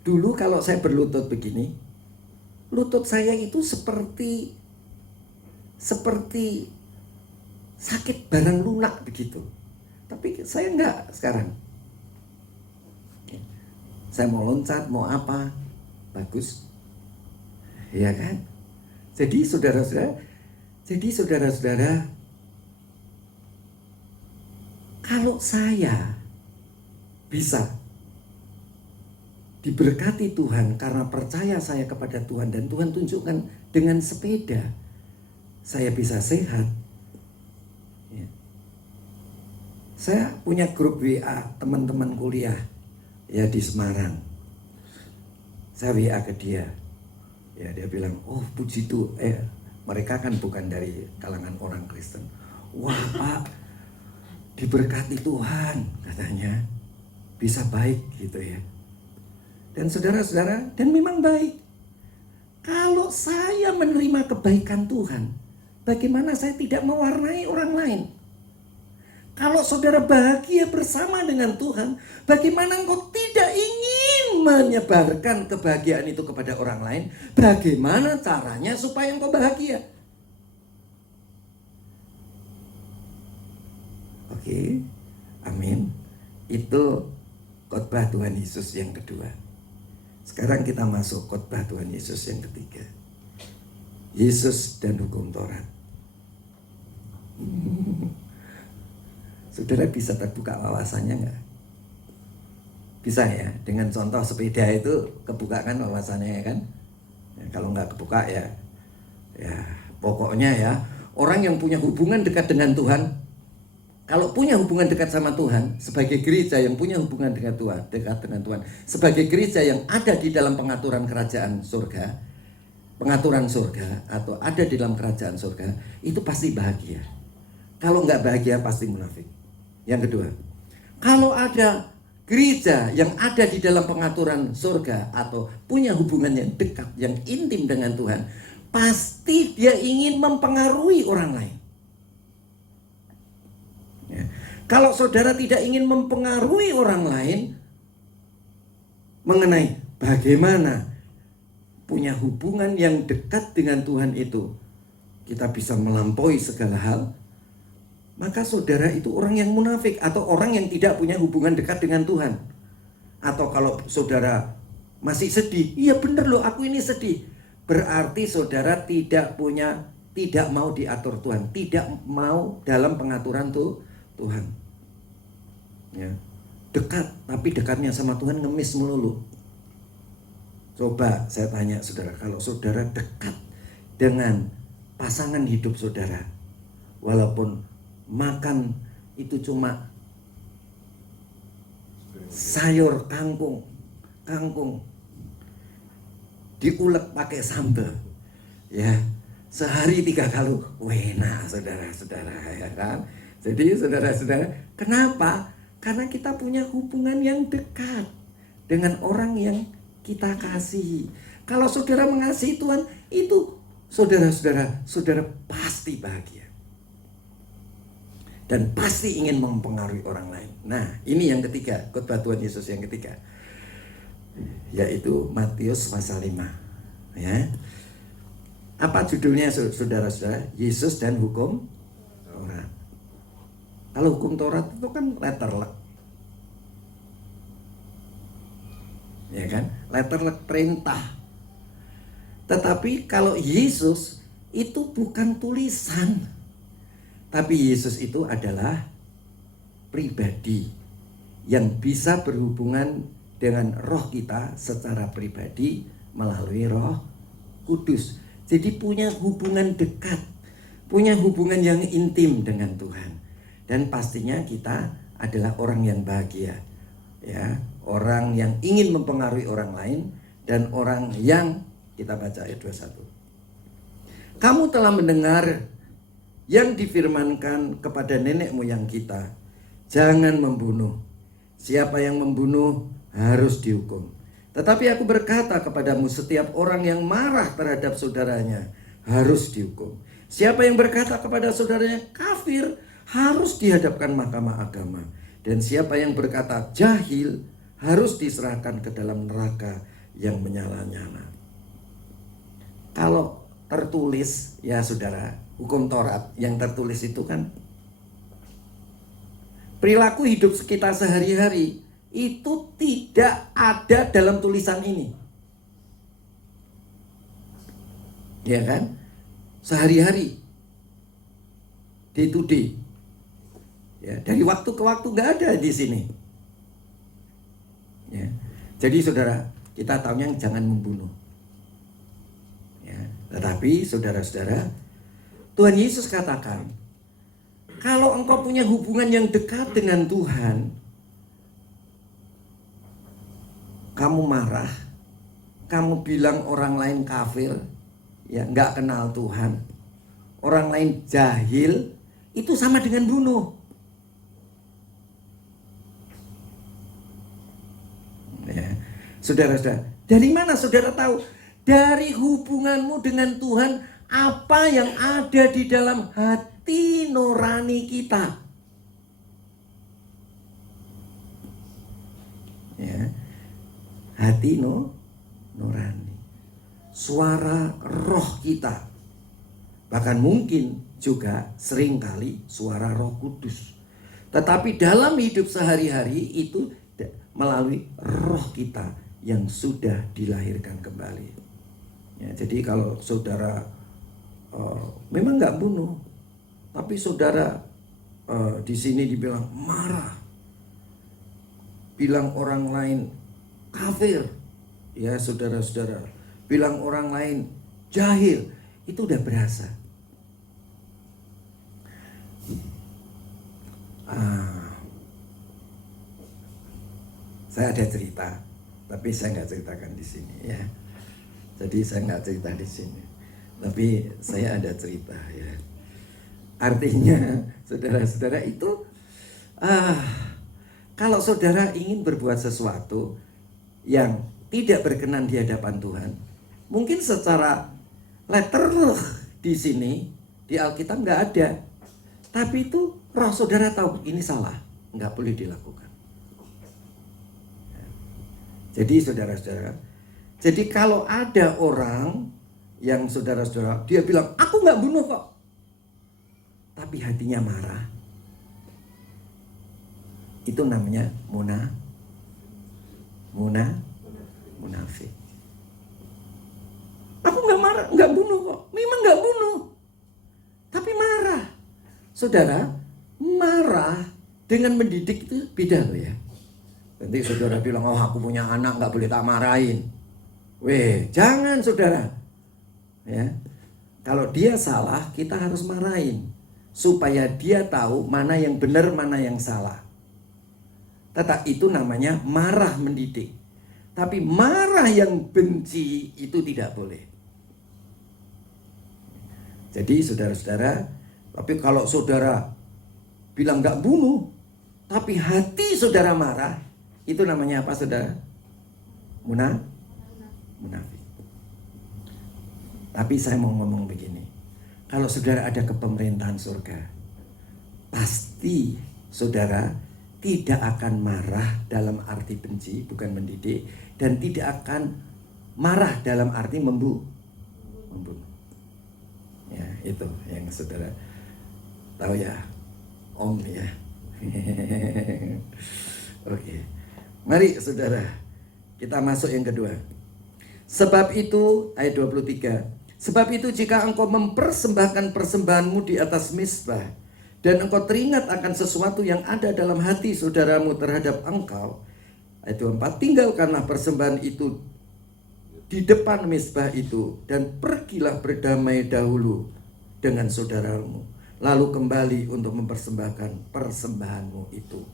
Dulu kalau saya berlutut begini, lutut saya itu seperti sakit barang lunak begitu. Tapi saya enggak sekarang. Saya mau loncat, mau apa, bagus. Ya kan? Jadi saudara-saudara, kalau saya bisa diberkati Tuhan karena percaya saya kepada Tuhan dan Tuhan tunjukkan dengan sepeda saya bisa sehat. Ya. Saya punya grup WA teman-teman kuliah ya di Semarang. Saya WA ke dia. Ya, dia bilang, "Oh, puji Tuhan, mereka kan bukan dari kalangan orang Kristen. Wah, Pak, diberkati Tuhan," katanya. Bisa baik gitu ya. Dan saudara-saudara, dan memang baik. Kalau saya menerima kebaikan Tuhan, bagaimana saya tidak mewarnai orang lain? Kalau saudara bahagia bersama dengan Tuhan, bagaimana engkau tidak ingin menyebarkan kebahagiaan itu kepada orang lain? Bagaimana caranya supaya engkau bahagia? Oke, amin. Itu khotbah Tuhan Yesus yang kedua. Sekarang kita masuk khotbah Tuhan Yesus yang ketiga. Yesus dan hukum Taurat. Saudara bisa terbuka wawasannya enggak? Bisa ya, dengan contoh sepeda itu kebuka kan wawasannya ya kan? Ya, kalau enggak kebuka ya pokoknya ya, orang yang punya hubungan dekat dengan Tuhan, kalau punya hubungan dekat sama Tuhan, sebagai gereja yang punya hubungan dengan Tuhan, dekat dengan Tuhan, sebagai gereja yang ada di dalam pengaturan kerajaan surga, atau ada di dalam kerajaan surga, itu pasti bahagia. Kalau nggak bahagia pasti munafik. Yang kedua, kalau ada gereja yang ada di dalam pengaturan surga atau punya hubungan yang dekat, yang intim dengan Tuhan, pasti dia ingin mempengaruhi orang lain. Ya. Kalau saudara tidak ingin mempengaruhi orang lain mengenai bagaimana punya hubungan yang dekat dengan Tuhan itu, kita bisa melampaui segala hal, maka saudara itu orang yang munafik atau orang yang tidak punya hubungan dekat dengan Tuhan. Atau kalau saudara masih sedih, iya bener loh aku ini sedih, berarti saudara tidak mau diatur Tuhan, tidak mau dalam pengaturan Tuhan. Ya. Dekat, tapi dekatnya sama Tuhan ngemis melulu. Coba saya tanya saudara, kalau saudara dekat dengan pasangan hidup saudara, walaupun makan itu cuma sayur kangkung diulek pakai sambal, ya sehari 3 kali, enak saudara-saudara, ya kan? Jadi saudara-saudara, kenapa? Karena kita punya hubungan yang dekat dengan orang yang kita kasihi. Kalau saudara mengasihi Tuhan, itu saudara pasti bahagia. Dan pasti ingin mempengaruhi orang lain. Nah, ini yang ketiga, khotbah Tuhan Yesus yang ketiga, yaitu Matius pasal 5. Ya. Apa judulnya saudara-saudara? Yesus dan hukum Taurat. Kalau hukum Taurat itu kan letterlek, ya kan? Letterlek perintah. Tetapi kalau Yesus itu bukan tulisan, tapi Yesus itu adalah pribadi yang bisa berhubungan dengan roh kita secara pribadi melalui Roh Kudus. Jadi punya hubungan dekat, punya hubungan yang intim dengan Tuhan. Dan pastinya kita adalah orang yang bahagia, ya, orang yang ingin mempengaruhi orang lain, dan orang yang, kita baca ayat 21. Kamu telah mendengar yang difirmankan kepada nenek moyang kita, jangan membunuh. Siapa yang membunuh harus dihukum. Tetapi aku berkata kepadamu, setiap orang yang marah terhadap saudaranya harus dihukum. Siapa yang berkata kepada saudaranya kafir harus dihadapkan mahkamah agama. Dan siapa yang berkata jahil harus diserahkan ke dalam neraka yang menyala-nyala. Kalau tertulis, ya saudara, hukum Taurat yang tertulis itu kan perilaku hidup kita sehari-hari itu tidak ada dalam tulisan ini, ya kan? Sehari-hari, day to day, ya, dari waktu ke waktu nggak ada di sini. Ya. Jadi saudara, kita tahunya jangan membunuh. Ya. Tetapi saudara-saudara, Tuhan Yesus katakan, kalau engkau punya hubungan yang dekat dengan Tuhan, kamu marah, kamu bilang orang lain kafir, ya nggak kenal Tuhan, orang lain jahil, itu sama dengan bunuh. Ya. Saudara-saudara, dari mana saudara tahu? Dari hubunganmu dengan Tuhan, apa yang ada di dalam hati nurani kita. Ya. Hati nurani, suara roh kita, bahkan mungkin juga seringkali suara Roh Kudus. Tetapi dalam hidup sehari-hari itu melalui roh kita yang sudah dilahirkan kembali. Ya, jadi kalau saudara memang nggak bunuh, tapi saudara di sini dibilang marah, bilang orang lain kafir, ya saudara-saudara, bilang orang lain jahil, itu udah berasa. Saya ada cerita, tapi saya nggak ceritakan di sini, ya. Jadi saya nggak cerita di sini, tapi saya ada cerita, ya. Artinya, saudara-saudara itu, kalau saudara ingin berbuat sesuatu yang tidak berkenan di hadapan Tuhan, mungkin secara letter di sini di Alkitab nggak ada, tapi itu roh saudara tahu ini salah, nggak boleh dilakukan. Jadi saudara-saudara, Jadi kalau ada orang yang saudara-saudara, dia bilang, aku nggak bunuh kok, tapi hatinya marah, itu namanya munafik. Aku nggak marah, nggak bunuh kok, memang nggak bunuh, tapi marah. Saudara, marah dengan mendidik itu beda loh ya. Nanti saudara bilang, oh aku punya anak nggak boleh tak marahin. Weh, jangan saudara. Ya, kalau dia salah kita harus marahin supaya dia tahu mana yang benar, mana yang salah. Tetap itu namanya marah mendidik. Tapi marah yang benci itu tidak boleh. Jadi saudara-saudara, tapi kalau saudara bilang nggak bunuh, tapi hati saudara marah, itu namanya apa saudara? Munafik. Tapi saya mau ngomong begini, kalau saudara ada ke pemerintahan surga, pasti saudara tidak akan marah dalam arti benci, bukan mendidik, dan tidak akan marah dalam arti membunuh. Ya, itu yang saudara tahu ya, Om ya. Oke. Mari saudara, kita masuk yang kedua. Sebab itu, ayat 23. Sebab itu jika engkau mempersembahkan persembahanmu di atas mezbah, dan engkau teringat akan sesuatu yang ada dalam hati saudaramu terhadap engkau, ayat 24, tinggalkanlah persembahan itu di depan mezbah itu, dan pergilah berdamai dahulu dengan saudaramu, lalu kembali untuk mempersembahkan persembahanmu itu.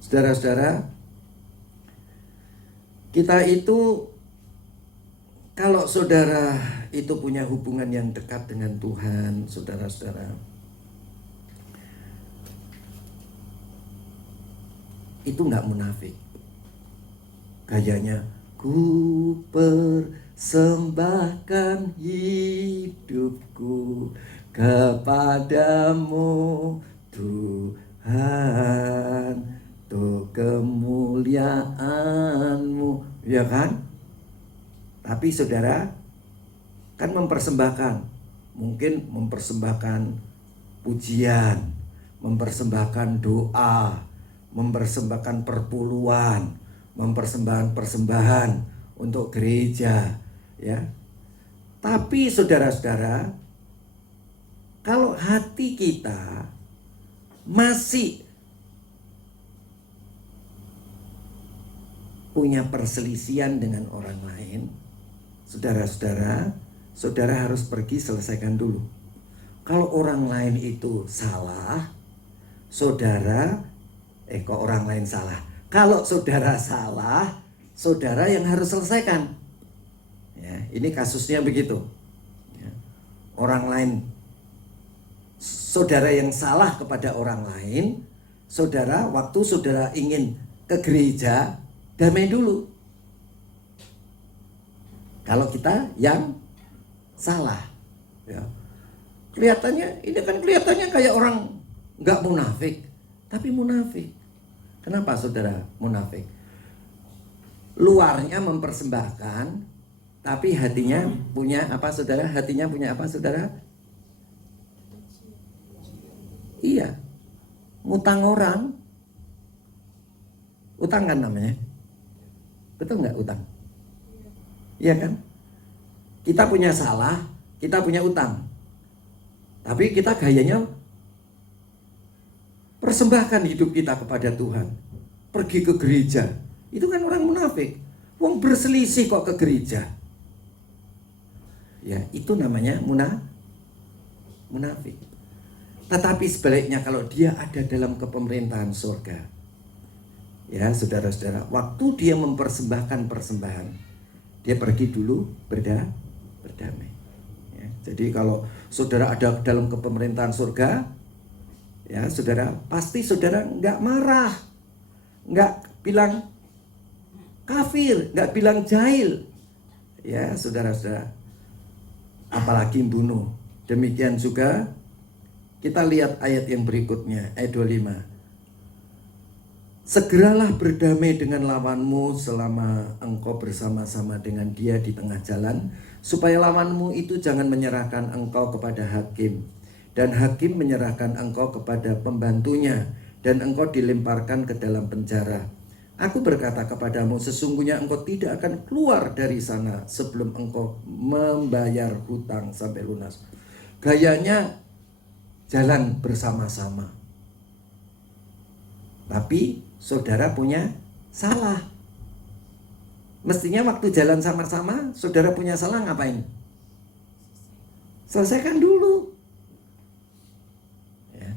Saudara-saudara, kita itu, kalau saudara itu punya hubungan yang dekat dengan Tuhan, saudara-saudara, itu nggak munafik. Gayanya, ku persembahkan hidupku kepadamu Tuhan, untuk kemuliaanmu, ya kan? Tapi saudara kan mempersembahkan, mungkin mempersembahkan pujian, mempersembahkan doa, mempersembahkan perpuluhan, mempersembahkan persembahan untuk gereja, ya. Tapi saudara-saudara, kalau hati kita masih punya perselisihan dengan orang lain, saudara-saudara, saudara harus pergi selesaikan dulu. Kalau orang lain itu salah, saudara, kok orang lain salah? Kalau saudara salah, saudara yang harus selesaikan. Ya, ini kasusnya begitu. Ya. Orang lain, saudara yang salah kepada orang lain, saudara waktu saudara ingin ke gereja, damai dulu. Kalau kita yang salah, ya. Kelihatannya, ini kan kelihatannya kayak orang nggak munafik, tapi munafik. Kenapa saudara munafik? Luarnya mempersembahkan, tapi hatinya punya apa saudara? Hatinya punya apa saudara? Iya, ngutang orang. Utang kan namanya. Betul nggak utang? Iya kan? Kita punya salah, kita punya utang. Tapi kita gayanya persembahkan hidup kita kepada Tuhan. Pergi ke gereja. Itu kan orang munafik. Wong berselisih kok ke gereja. Ya, itu namanya munafik. Tetapi sebaliknya kalau dia ada dalam kepemerintahan surga, ya saudara-saudara, waktu dia mempersembahkan persembahan, dia pergi dulu berdamai. Ya, jadi kalau saudara ada dalam kepemerintahan surga, ya saudara, pasti saudara nggak marah, nggak bilang kafir, nggak bilang jahil, ya saudara-saudara, apalagi bunuh. Demikian juga kita lihat ayat yang berikutnya, ayat 25. segeralah berdamai dengan lawanmu selama engkau bersama-sama dengan dia di tengah jalan, supaya lawanmu itu jangan menyerahkan engkau kepada hakim, dan hakim menyerahkan engkau kepada pembantunya, dan engkau dilemparkan ke dalam penjara. Aku berkata kepadamu, sesungguhnya engkau tidak akan keluar dari sana sebelum engkau membayar hutang sampai lunas. Gayanya jalan bersama-sama, tapi saudara punya salah. Mestinya waktu jalan sama-sama, saudara punya salah ngapain? Selesaikan dulu. Ya.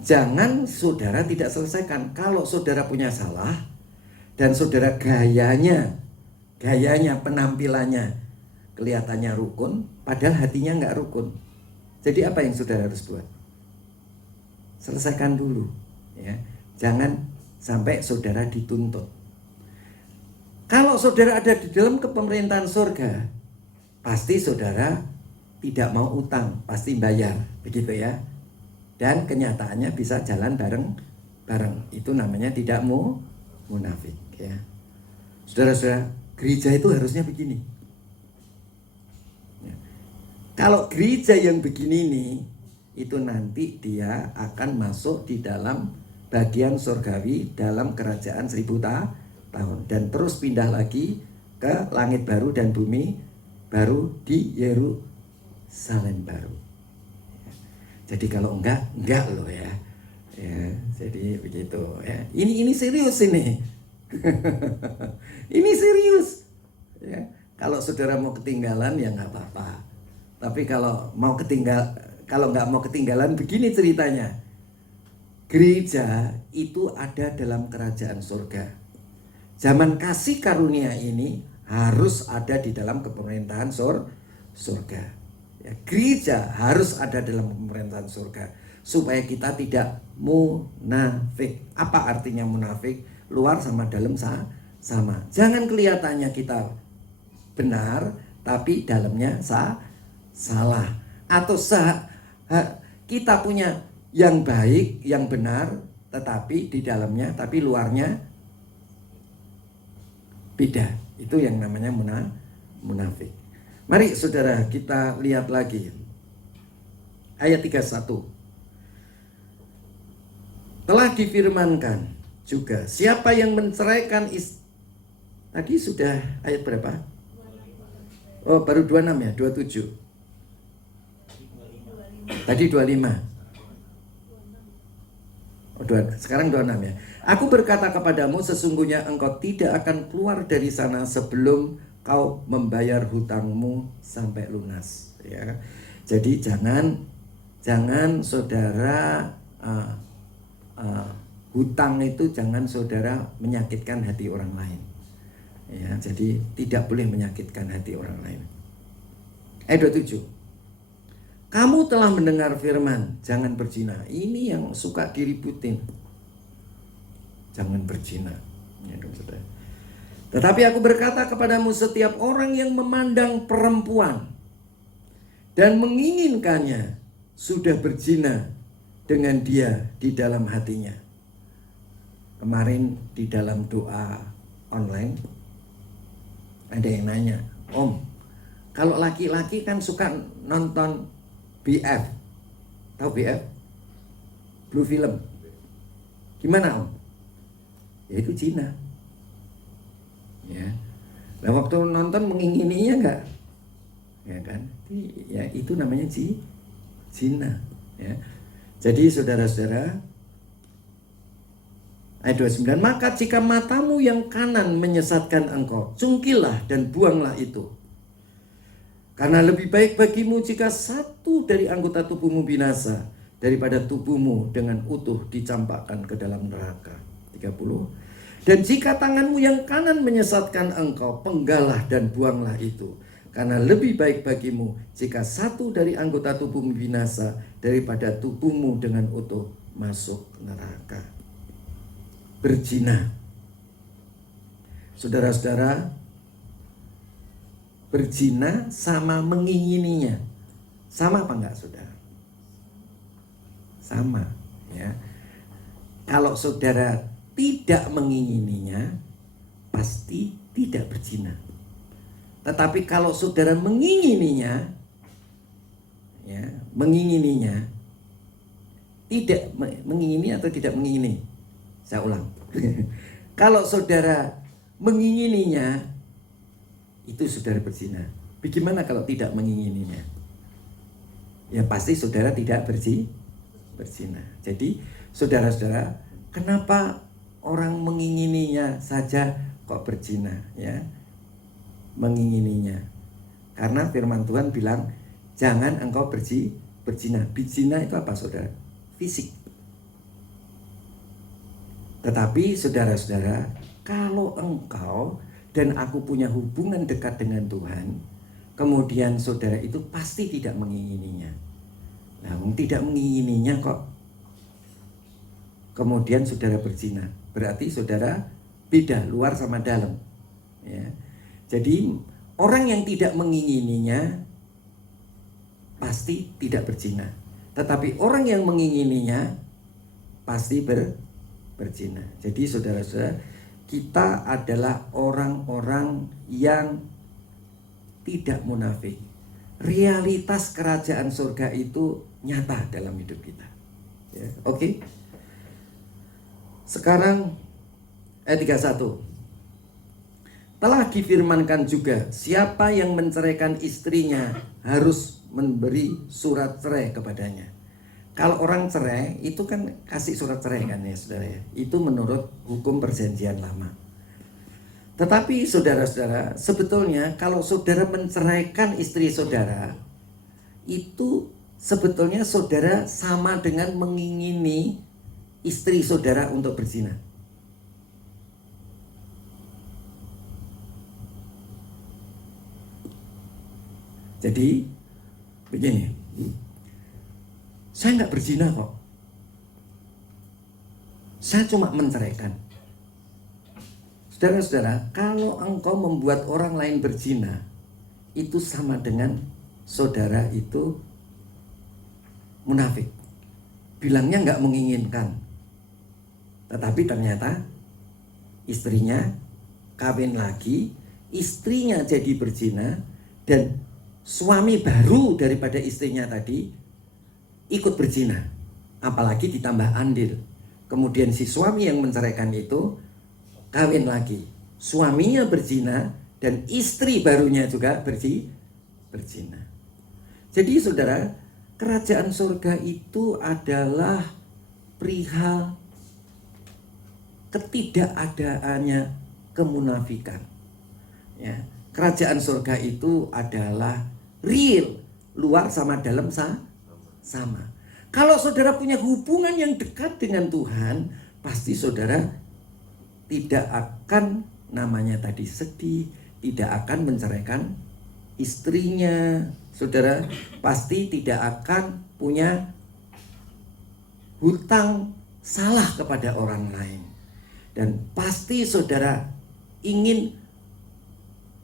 Jangan saudara tidak selesaikan. Kalau saudara punya salah dan saudara gayanya, penampilannya kelihatannya rukun, padahal hatinya nggak rukun. Jadi apa yang saudara harus buat? Selesaikan dulu, ya. Jangan sampai saudara dituntut. Kalau saudara ada di dalam kepemerintahan surga, pasti saudara tidak mau utang, pasti bayar, begitu ya. Dan kenyataannya bisa jalan bareng-bareng. Itu namanya tidak munafik, ya. Saudara-saudara, gereja itu harusnya begini. Ya. Kalau gereja yang begini nih, itu nanti dia akan masuk di dalam bagian surgawi dalam kerajaan 1000 tahun, dan terus pindah lagi ke langit baru dan bumi baru di Yerusalem baru. Jadi kalau enggak loh ya. Ya, jadi begitu ya. Ini serius ini. Ini serius. Ya. Kalau saudara mau ketinggalan ya nggak apa-apa. Tapi kalau nggak mau ketinggalan, begini ceritanya. Gereja itu ada dalam kerajaan surga. Zaman kasih karunia ini harus ada di dalam kepemerintahan surga. Ya, gereja harus ada dalam pemerintahan surga supaya kita tidak munafik. Apa artinya munafik? Luar sama dalam sama. Jangan kelihatannya kita benar tapi dalamnya salah. Atau kita punya yang baik, yang benar, tetapi di dalamnya, tapi luarnya beda. Itu yang namanya munafik. Mari saudara kita lihat lagi ayat 31. Telah difirmankan juga, siapa yang menceraikan tadi sudah ayat berapa? Oh, baru 26 ya, 27. Tadi 25. Sekarang 26 ya. Aku berkata kepadamu, sesungguhnya engkau tidak akan keluar dari sana sebelum kau membayar hutangmu sampai lunas, ya. Jadi jangan saudara hutang itu jangan saudara menyakitkan hati orang lain, ya. Jadi tidak boleh menyakitkan hati orang lain. Ayat 27. Kamu telah mendengar firman, jangan berzina. Ini yang suka diributin. Jangan berzina. Ya, tetapi aku berkata kepadamu, setiap orang yang memandang perempuan dan menginginkannya sudah berzina dengan dia di dalam hatinya. Kemarin di dalam doa online ada yang nanya, Om, kalau laki-laki kan suka nonton BF, tahu BF? Blue Film. Gimana Om? Ya itu zina. Ya. Nah waktu nonton mengingininya enggak? Ya kan? Ya itu namanya zina. Ya. Jadi saudara-saudara, ayat 29, maka jika matamu yang kanan menyesatkan engkau, cungkilah dan buanglah itu. Karena lebih baik bagimu jika satu dari anggota tubuhmu binasa daripada tubuhmu dengan utuh dicampakkan ke dalam neraka. 30. Dan jika tanganmu yang kanan menyesatkan engkau, penggalah dan buanglah itu. Karena lebih baik bagimu jika satu dari anggota tubuhmu binasa daripada tubuhmu dengan utuh masuk neraka. Berzina. Saudara-saudara, berzina sama mengingininya sama apa enggak saudara? Sama, ya. Kalau saudara tidak mengingininya, pasti tidak berzina. Tetapi kalau saudara mengingininya, ya, mengingininya, tidak mengingini atau tidak mengingini, saya ulang. Kalau saudara mengingininya, itu saudara berzina. Bagaimana kalau tidak mengingininya? Ya pasti saudara tidak berzina. Jadi saudara-saudara, kenapa orang mengingininya saja kok berzina? Ya, mengingininya. Karena firman Tuhan bilang, jangan engkau berzina. Berzina itu apa, saudara? Fisik. Tetapi saudara-saudara, kalau engkau dan aku punya hubungan dekat dengan Tuhan, kemudian saudara itu pasti tidak mengingininya. Nah, tidak mengingininya kok kemudian saudara berzina, berarti saudara beda luar sama dalam, ya. Jadi orang yang tidak mengingininya pasti tidak berzina, tetapi orang yang mengingininya pasti berzina. Jadi saudara-saudara, kita adalah orang-orang yang tidak munafik. Realitas kerajaan surga itu nyata dalam hidup kita, ya, oke? Sekarang ayat 31. Telah difirmankan juga, siapa yang menceraikan istrinya harus memberi surat cerai kepadanya. Kalau orang cerai itu kan kasih surat cerai kan ya saudara ya. Itu menurut hukum perjanjian lama. Tetapi saudara-saudara, sebetulnya kalau saudara menceraikan istri saudara, itu sebetulnya saudara sama dengan mengingini istri saudara untuk berzina. Jadi begini, saya nggak berzina kok, saya cuma menceraikan. Saudara-saudara, kalau engkau membuat orang lain berzina, itu sama dengan saudara itu munafik. Bilangnya nggak menginginkan, tetapi ternyata istrinya kawin lagi, istrinya jadi berzina, dan suami baru daripada istrinya tadi ikut berzina. Apalagi ditambah andil. Kemudian si suami yang menceraikan itu kawin lagi, suaminya berzina dan istri barunya juga berzina. Jadi saudara, kerajaan surga itu adalah perihal ketidakadaannya kemunafikan. Ya, kerajaan surga itu adalah real, luar sama dalam sama. Kalau saudara punya hubungan yang dekat dengan Tuhan, pasti saudara tidak akan namanya tadi sedih, tidak akan menceraikan istrinya. Saudara pasti tidak akan punya hutang salah kepada orang lain. Dan pasti saudara ingin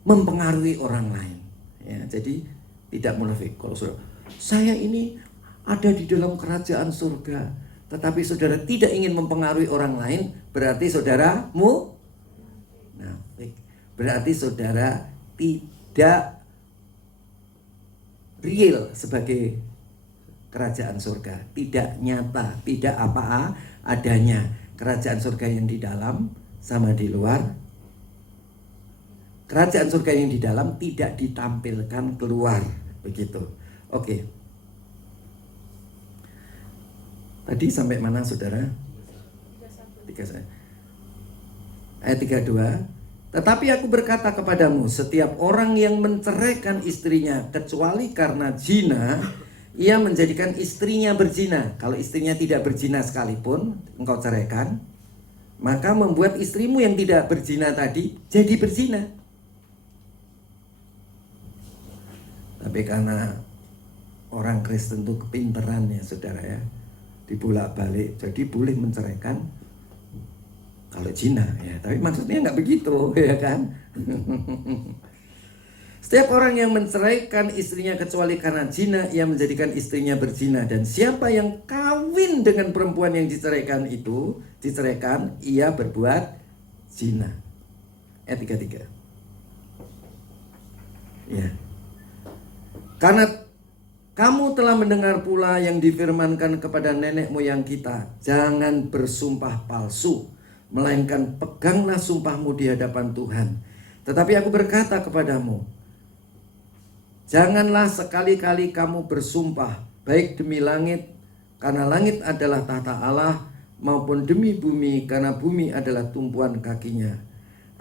mempengaruhi orang lain. Ya, jadi tidak munafik. Kalau saudara, saya ini ada di dalam kerajaan surga, tetapi saudara tidak ingin mempengaruhi orang lain, berarti saudara munafik. Berarti saudara tidak real sebagai kerajaan surga, tidak nyata, tidak apa adanya. Kerajaan surga yang di dalam sama di luar. Kerajaan surga yang di dalam tidak ditampilkan keluar, begitu. Oke. Tadi sampai mana saudara? 31. Ayat 32. Tetapi aku berkata kepadamu, setiap orang yang menceraikan istrinya kecuali karena zina, ia menjadikan istrinya berzina. Kalau istrinya tidak berzina sekalipun engkau ceraikan, maka membuat istrimu yang tidak berzina tadi jadi berzina. Tapi karena orang Kristen itu kepinteran ya saudara ya, dibolak-balik, jadi boleh menceraikan kalau zina ya. Tapi maksudnya nggak begitu ya kan. Setiap orang yang menceraikan istrinya kecuali karena zina, ia menjadikan istrinya berzina. Dan siapa yang kawin dengan perempuan yang diceraikan, ia berbuat zina. Ayat 33. Ya. Karena kamu telah mendengar pula yang difirmankan kepada nenek moyang kita, jangan bersumpah palsu, melainkan peganglah sumpahmu di hadapan Tuhan. Tetapi aku berkata kepadamu, janganlah sekali-kali kamu bersumpah, baik demi langit, karena langit adalah tahta Allah, maupun demi bumi, karena bumi adalah tumpuan kakinya,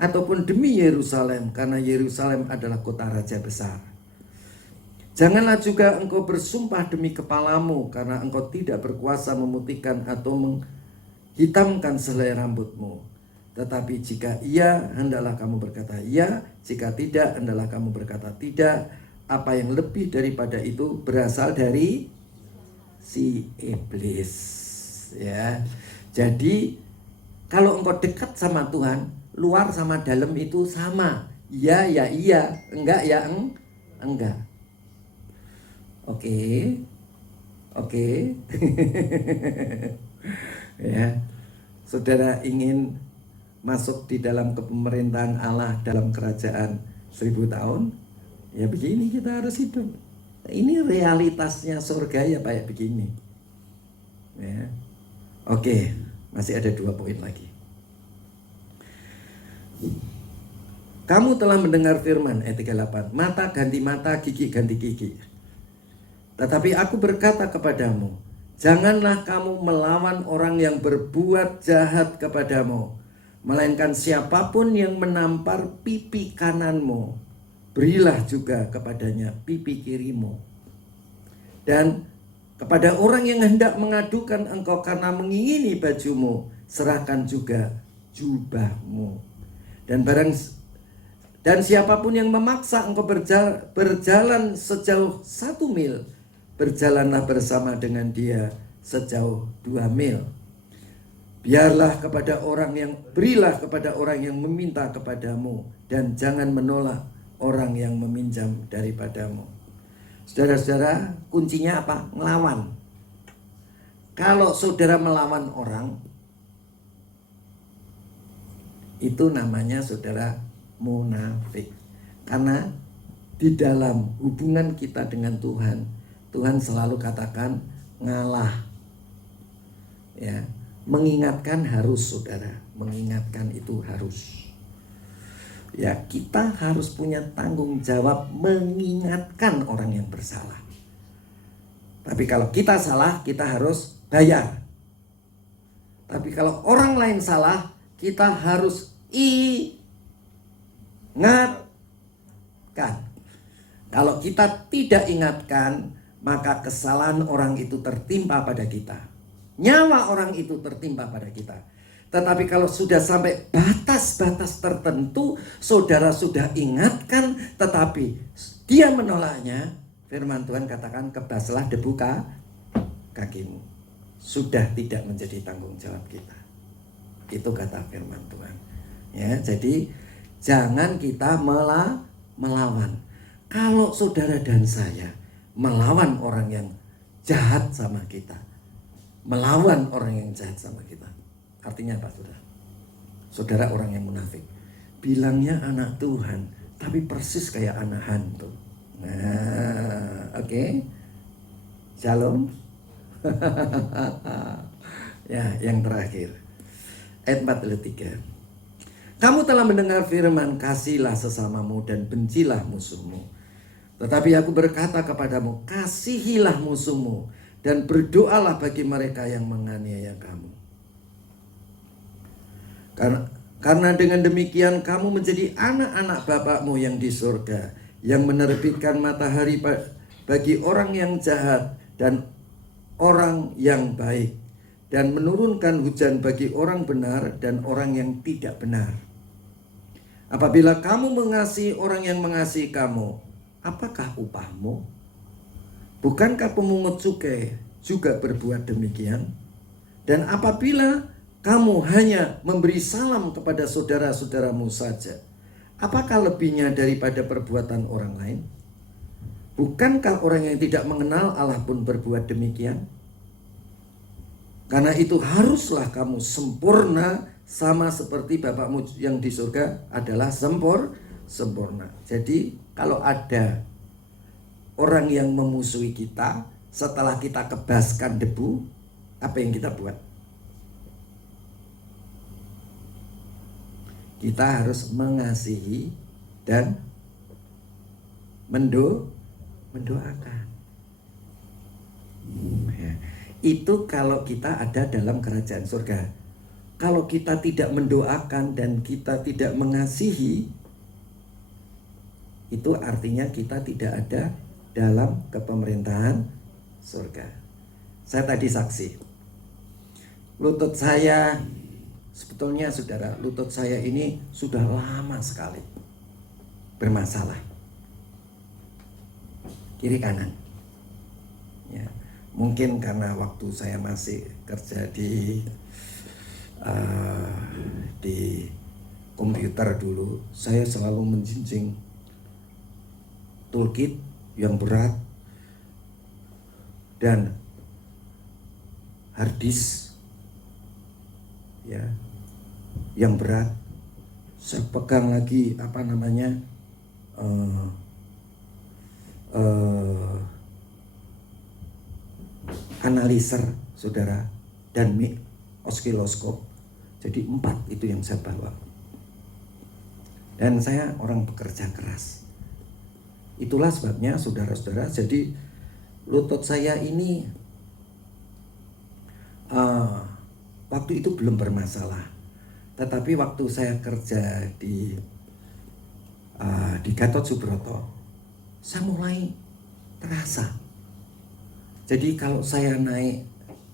ataupun demi Yerusalem, karena Yerusalem adalah kota raja besar. Janganlah juga engkau bersumpah demi kepalamu, karena engkau tidak berkuasa memutihkan atau menghitamkan selai rambutmu. Tetapi jika iya, hendaklah kamu berkata iya, jika tidak, hendaklah kamu berkata tidak. Apa yang lebih daripada itu berasal dari si iblis. Ya. Jadi kalau engkau dekat sama Tuhan, luar sama dalam itu sama. Iya ya iya, enggak ya enggak. Oke. Ya. Saudara ingin masuk di dalam kepemerintahan Allah dalam kerajaan 1000 tahun? Ya begini kita harus hidup. Ini realitasnya surga ya kayak begini. Ya. Oke, masih ada 2 poin lagi. Kamu telah mendengar firman, ayat 38, mata ganti mata, gigi ganti gigi. Tetapi aku berkata kepadamu, janganlah kamu melawan orang yang berbuat jahat kepadamu, melainkan siapapun yang menampar pipi kananmu, berilah juga kepadanya pipi kirimu. Dan kepada orang yang hendak mengadukan engkau karena mengingini bajumu, serahkan juga jubahmu. Dan siapapun yang memaksa engkau berjalan sejauh 1 mil, berjalanlah bersama dengan dia sejauh 2 mil. Berilah kepada orang yang meminta kepadamu, dan jangan menolak orang yang meminjam daripadamu. Saudara-saudara, kuncinya apa? Melawan. Kalau saudara melawan orang, itu namanya saudara munafik. Karena di dalam hubungan kita dengan Tuhan, Tuhan selalu katakan ngalah. Ya, mengingatkan harus saudara, mengingatkan itu harus. Ya, kita harus punya tanggung jawab mengingatkan orang yang bersalah. Tapi kalau kita salah, kita harus bayar. Tapi kalau orang lain salah, kita harus ingatkan. Kalau kita tidak ingatkan, maka kesalahan orang itu tertimpa pada kita. Nyawa orang itu tertimpa pada kita. Tetapi kalau sudah sampai batas-batas tertentu, saudara sudah ingatkan, tetapi dia menolaknya, firman Tuhan katakan kebaslah debu kakimu. Sudah tidak menjadi tanggung jawab kita. Itu kata firman Tuhan. Ya, jadi jangan kita melawan. Kalau saudara dan saya melawan orang yang jahat sama kita, melawan orang yang jahat sama kita, artinya apa saudara? Saudara orang yang munafik. Bilangnya anak Tuhan, tapi persis kayak anak hantu. Nah, oke. Shalom. Ya, yang terakhir. Ayat 43. Kamu telah mendengar firman, kasihlah sesamamu dan bencilah musuhmu. Tetapi aku berkata kepadamu, kasihilah musuhmu dan berdoalah bagi mereka yang menganiaya kamu. Karena dengan demikian kamu menjadi anak-anak Bapakmu yang di surga, yang menerbitkan matahari bagi orang yang jahat dan orang yang baik, dan menurunkan hujan bagi orang benar dan orang yang tidak benar. Apabila kamu mengasihi orang yang mengasihi kamu, apakah upahmu? Bukankah pemungut cukai juga berbuat demikian? Dan apabila kamu hanya memberi salam kepada saudara-saudaramu saja, Apakah lebihnya daripada perbuatan orang lain? Bukankah orang yang tidak mengenal Allah pun berbuat demikian? Karena itu haruslah kamu sempurna sama seperti Bapakmu yang di surga adalah sempurna. Jadi kalau ada orang yang memusuhi kita, setelah kita kebaskan debu, apa yang kita buat? Kita harus mengasihi dan mendoakan. Ya. Itu kalau kita ada dalam kerajaan surga. Kalau kita tidak mendoakan dan kita tidak mengasihi, itu artinya kita tidak ada dalam kepemerintahan surga. Saya tadi saksi. Lutut saya, sebetulnya saudara, lutut saya ini sudah lama sekali bermasalah. Kiri kanan. Ya. Mungkin karena waktu saya masih kerja di komputer dulu, saya selalu menjinjing toolkit yang berat dan hard disk ya yang berat. Saya pegang lagi analyzer saudara dan osiloskop. Jadi 4 itu yang saya bawa. Dan saya orang pekerja keras. Itulah sebabnya saudara-saudara, jadi lutut saya ini waktu itu belum bermasalah. Tetapi waktu saya kerja di Gatot Subroto, saya mulai terasa. Jadi kalau saya naik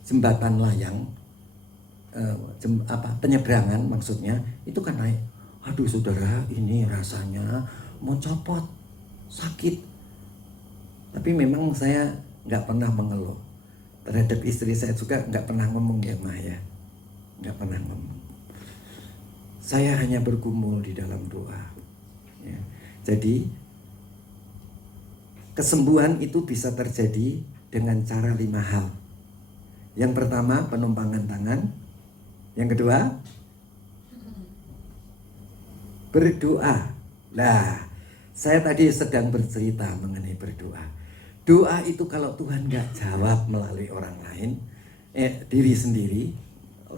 jembatan layang, penyeberangan maksudnya, itu kan naik. Aduh saudara, ini rasanya mau copot, sakit. Tapi memang saya nggak pernah mengeluh. Terhadap istri saya juga nggak pernah ngomong ya Maya, nggak pernah ngomong. Saya hanya bergumul di dalam doa. Ya. Jadi kesembuhan itu bisa terjadi dengan cara 5 hal. Yang pertama penumpangan tangan. Yang kedua berdoa. Nah, saya tadi sedang bercerita mengenai berdoa. Doa itu kalau Tuhan gak jawab melalui orang lain, diri sendiri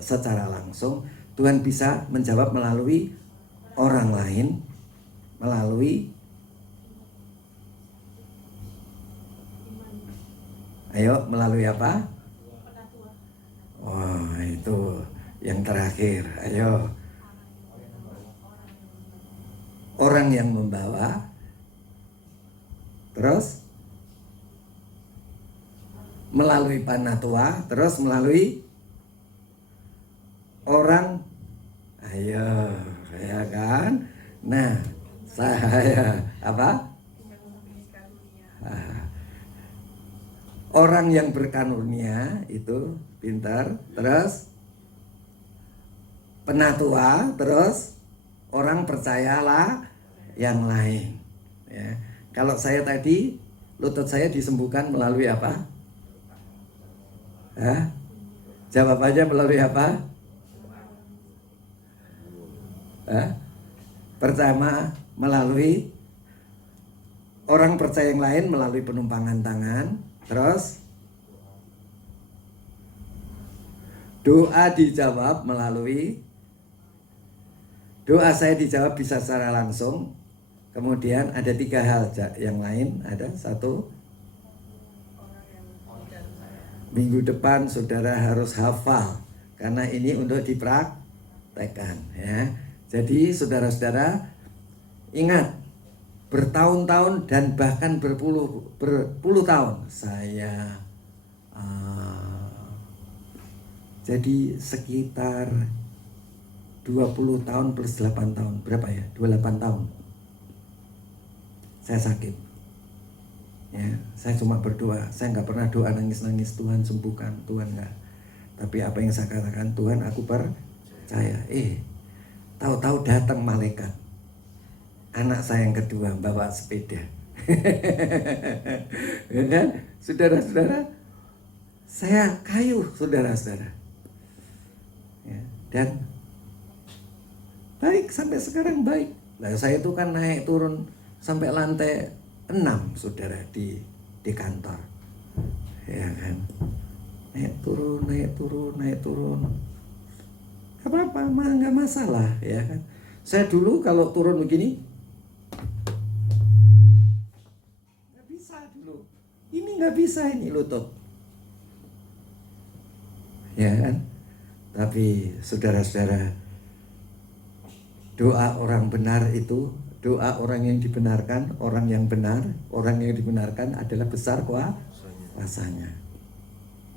secara langsung, Tuhan bisa menjawab melalui orang lain, melalui melalui apa? Oh, itu yang terakhir. Ayo. Orang yang membawa. Terus melalui panatua, terus melalui orang. Ayo, ya kan? Nah, saya apa? Orang yang berkarunia itu pintar, terus penatua, terus orang percayalah yang lain. Ya. Kalau saya tadi lutut saya disembuhkan melalui apa? Hah? Jawab aja melalui apa? Hah? Pertama melalui orang percaya yang lain melalui penumpangan tangan. Terus doa dijawab melalui doa saya dijawab bisa secara langsung. Kemudian ada 3 hal yang lain. Ada 1, minggu depan saudara harus hafal karena ini untuk dipraktekkan ya. Jadi saudara-saudara ingat, bertahun-tahun dan bahkan berpuluh tahun saya jadi sekitar 20 tahun plus 8 tahun. Berapa ya? 28 tahun saya sakit ya. Saya cuma berdoa. Saya nggak pernah doa nangis-nangis Tuhan sembuhkan, Tuhan nggak. Tapi apa yang saya katakan, Tuhan aku percaya. Tahu-tahu datang malaikat anak saya yang kedua bawa sepeda. Ya kan? Saudara-saudara, saya kayuh saudara-saudara. Ya, dan baik sampai sekarang baik. Nah, saya itu kan naik turun sampai lantai 6 saudara di kantor. Ya kan? Naik turun. Gak apa-apa, nggak masalah ya kan. Saya dulu kalau turun begini nggak bisa dulu. Ini nggak bisa ini lutut. Ya kan? Tapi saudara-saudara, doa orang benar itu, doa orang yang dibenarkan, orang yang benar, orang yang dibenarkan adalah besar kuasanya.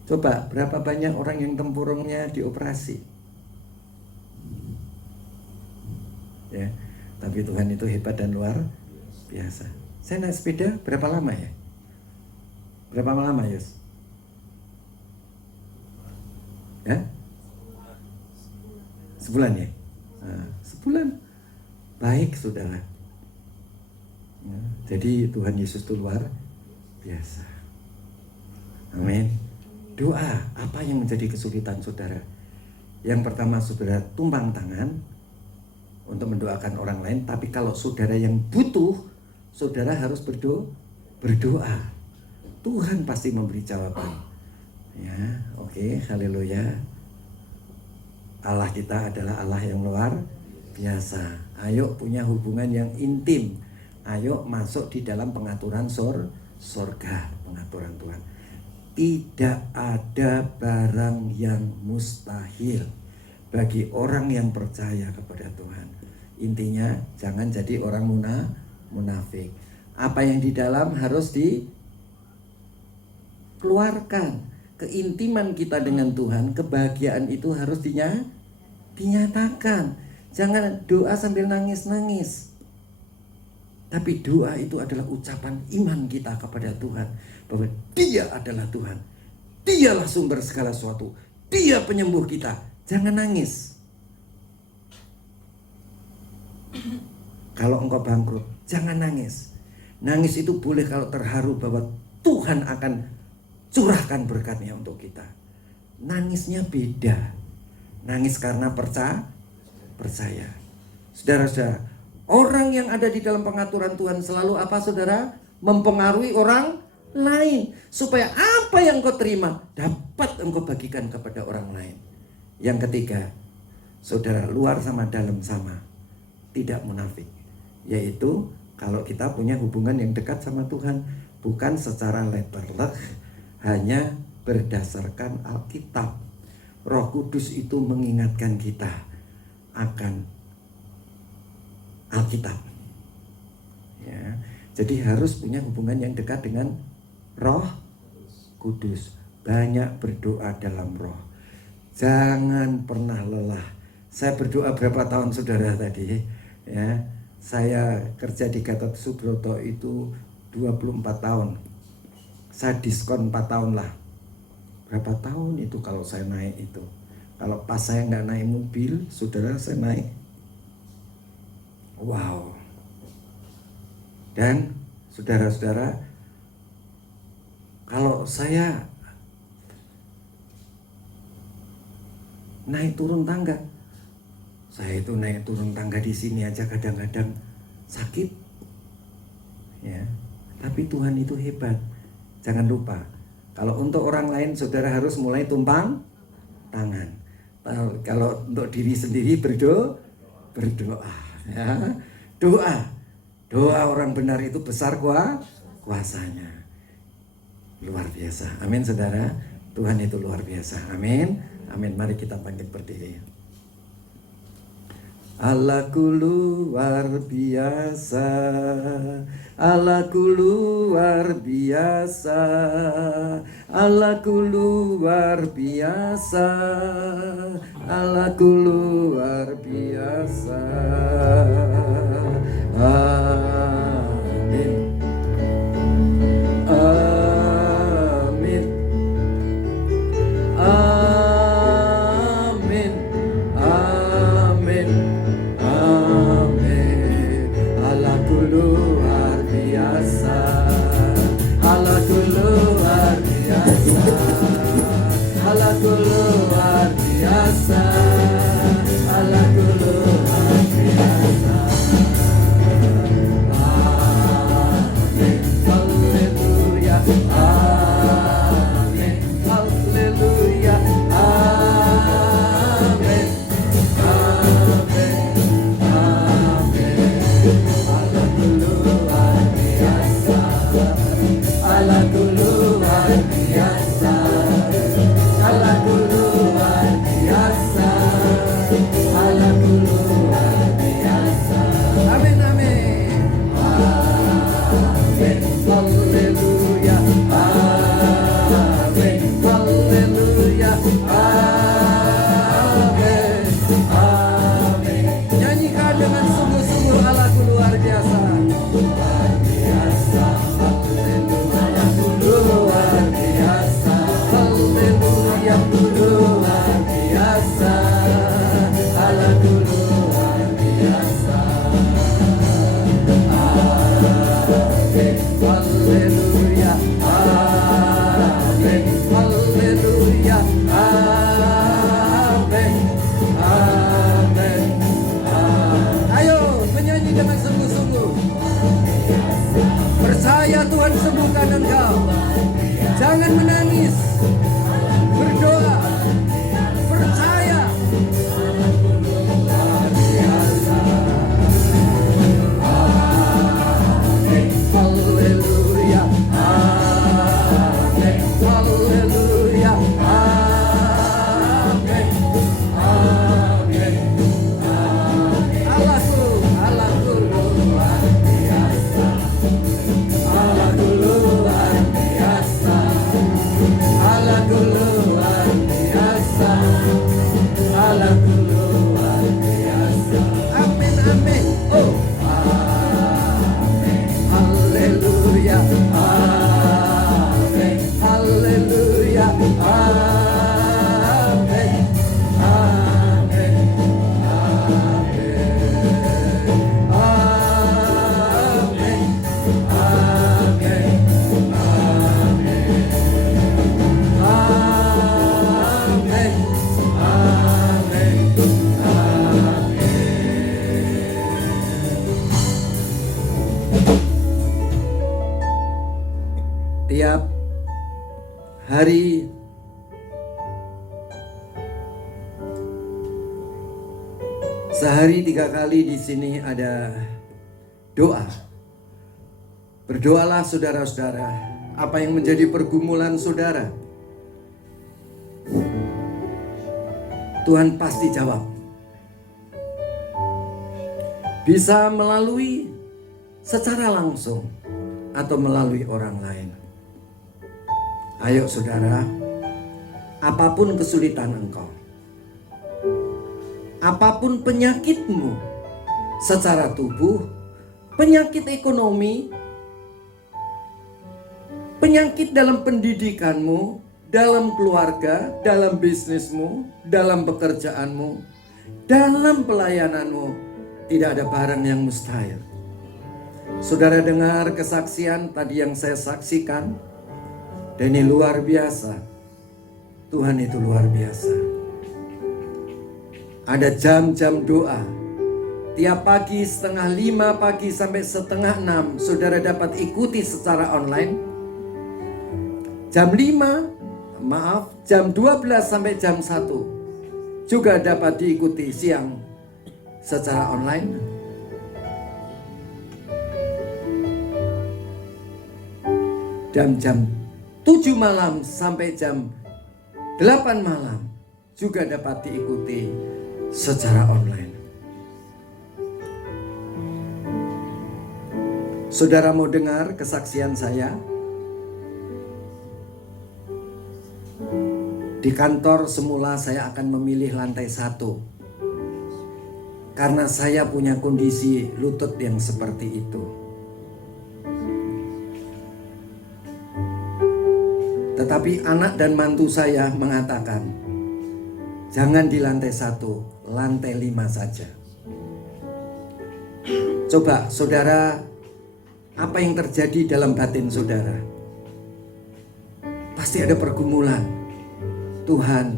Coba berapa banyak orang yang tempurungnya dioperasi? Ya, tapi Tuhan itu hebat dan luar biasa. Saya naik sepeda berapa lama ya? Berapa lama, Yus? Ya? Sebulan ya? Nah, sebulan. Baik, saudara. Ya, jadi Tuhan Yesus itu luar biasa. Amin. Doa, apa yang menjadi kesulitan saudara? Yang pertama, saudara tumpang tangan untuk mendoakan orang lain. Tapi kalau saudara yang butuh, saudara harus berdoa. Tuhan pasti memberi jawaban. Ya, oke, haleluya. Allah kita adalah Allah yang luar biasa. Ayo punya hubungan yang intim. Ayo masuk di dalam pengaturan sorga, pengaturan Tuhan. Tidak ada barang yang mustahil bagi orang yang percaya kepada Tuhan. Intinya jangan jadi orang munafik. Apa yang di dalam harus dikeluarkan. Keintiman kita dengan Tuhan, kebahagiaan itu harus dinyatakan. Jangan doa sambil nangis-nangis. Tapi doa itu adalah ucapan iman kita kepada Tuhan, bahwa Dia adalah Tuhan. Dialah sumber segala sesuatu. Dia penyembuh kita. Jangan nangis. Kalau engkau bangkrut, jangan nangis. Nangis itu boleh kalau terharu bahwa Tuhan akan curahkan berkatnya untuk kita. Nangisnya beda. Nangis karena percaya. Saudara-saudara, orang yang ada di dalam pengaturan Tuhan selalu apa saudara? Mempengaruhi orang lain. Supaya apa yang engkau terima dapat engkau bagikan kepada orang lain. Yang ketiga, saudara, luar sama dalam sama. Tidak munafik. Yaitu kalau kita punya hubungan yang dekat sama Tuhan, bukan secara letterlek, hanya berdasarkan Alkitab. Roh Kudus itu mengingatkan kita akan Alkitab. Ya, jadi harus punya hubungan yang dekat dengan Roh Kudus. Banyak berdoa dalam Roh. Jangan pernah lelah. Saya berdoa berapa tahun saudara tadi? Ya, saya kerja di Gatot Subroto itu 24 tahun. Saya diskon 4 tahun lah. Berapa tahun itu kalau saya naik itu? Kalau pas saya nggak naik mobil, saudara, saya naik. Wow. Dan saudara-saudara, kalau saya naik turun tangga, saya itu naik turun tangga di sini aja kadang-kadang sakit. Ya. Tapi Tuhan itu hebat. Jangan lupa, kalau untuk orang lain saudara harus mulai tumpang tangan. Kalau untuk diri sendiri berdoa. Ya. Doa orang benar itu besar kuasanya. Luar biasa. Amin saudara. Tuhan itu luar biasa. Amin. Amin. Mari kita bangkit berdiri. Allahku luar biasa, Allahku luar biasa, Allahku luar biasa, Allahku luar biasa. Amin. Amin. Amin. Amin. Amin. Allah haleluya, amin, haleluya, amin, amin. Ayo menyanyi dengan sungguh-sungguh. Percaya Tuhan sembuhkan engkau. Jangan menangis. Berdoa. Percaya. Luar biasa. Amin. Haleluya. Amin. Haleluya. Amin. Amin. Allahku, Allahku luar biasa. Allahku luar biasa. Allahku luar biasa. Allahku luar biasa. Amin, amin. Oh, amin. Haleluya. Amin. Haleluya. Amin. Amin. Amin. Amin. Tiap hari sehari 3 kali di sini ada doa. Berdoalah saudara-saudara, apa yang menjadi pergumulan saudara, Tuhan pasti jawab. Bisa melalui secara langsung atau melalui orang lain. Ayo saudara, apapun kesulitan engkau, apapun penyakitmu secara tubuh, penyakit ekonomi, penyakit dalam pendidikanmu, dalam keluarga, dalam bisnismu, dalam pekerjaanmu, dalam pelayananmu, tidak ada barang yang mustahil. Saudara dengar kesaksian tadi yang saya saksikan, dan ini luar biasa. Tuhan itu luar biasa. Ada jam-jam doa. Tiap pagi 4:30 pagi sampai 5:30 saudara dapat ikuti secara online. Jam 12 sampai jam 1 juga dapat diikuti siang secara online. Dan jam 7 malam sampai jam 8 malam juga dapat diikuti secara online. Saudara mau dengar kesaksian saya? Di kantor semula saya akan memilih lantai 1 karena saya punya kondisi lutut yang seperti itu. Tetapi anak dan mantu saya mengatakan, jangan di lantai 1, lantai 5 saja. Coba saudara, apa yang terjadi dalam batin saudara? Pasti ada pergumulan. Tuhan,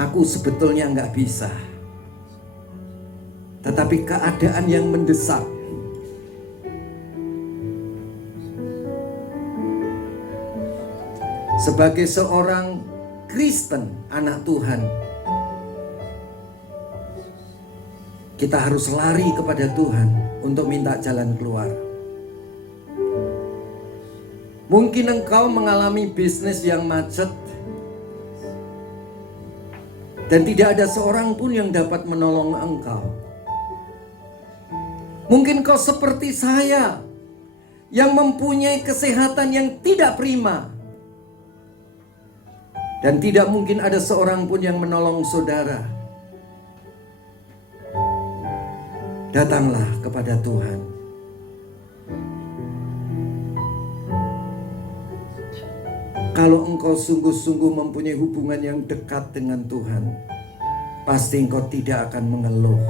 aku sebetulnya nggak bisa. Tetapi keadaan yang mendesak. Sebagai seorang Kristen, anak Tuhan, kita harus lari kepada Tuhan untuk minta jalan keluar. Mungkin engkau mengalami bisnis yang macet dan tidak ada seorang pun yang dapat menolong engkau. Mungkin kau seperti saya yang mempunyai kesehatan yang tidak prima. Dan tidak mungkin ada seorang pun yang menolong saudara. Datanglah kepada Tuhan. Kalau engkau sungguh-sungguh mempunyai hubungan yang dekat dengan Tuhan, pasti engkau tidak akan mengeluh.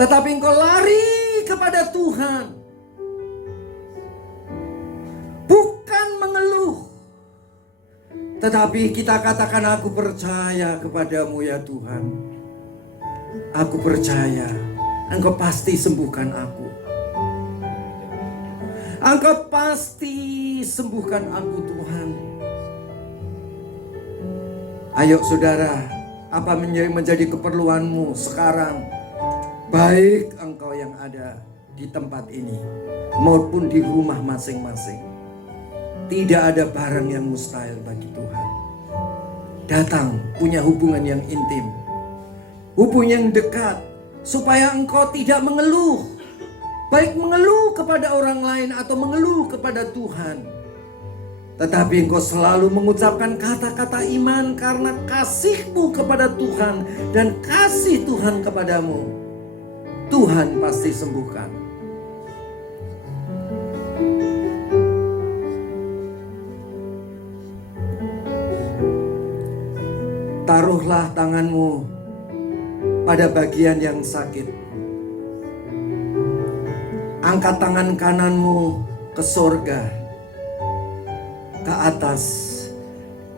Tetapi engkau lari kepada Tuhan. Tetapi kita katakan, aku percaya kepadamu ya Tuhan. Aku percaya Engkau pasti sembuhkan aku. Engkau pasti sembuhkan aku Tuhan. Ayo saudara, apa menjadi keperluanmu sekarang? Baik engkau yang ada di tempat ini maupun di rumah masing-masing. Tidak ada barang yang mustahil bagi Tuhan. Datang punya hubungan yang intim, hubungan yang dekat, supaya engkau tidak mengeluh. Baik mengeluh kepada orang lain atau mengeluh kepada Tuhan. Tetapi engkau selalu mengucapkan kata-kata iman karena kasihmu kepada Tuhan dan kasih Tuhan kepadamu. Tuhan pasti sembuhkan. Taruhlah tanganmu pada bagian yang sakit. Angkat tangan kananmu ke sorga, ke atas.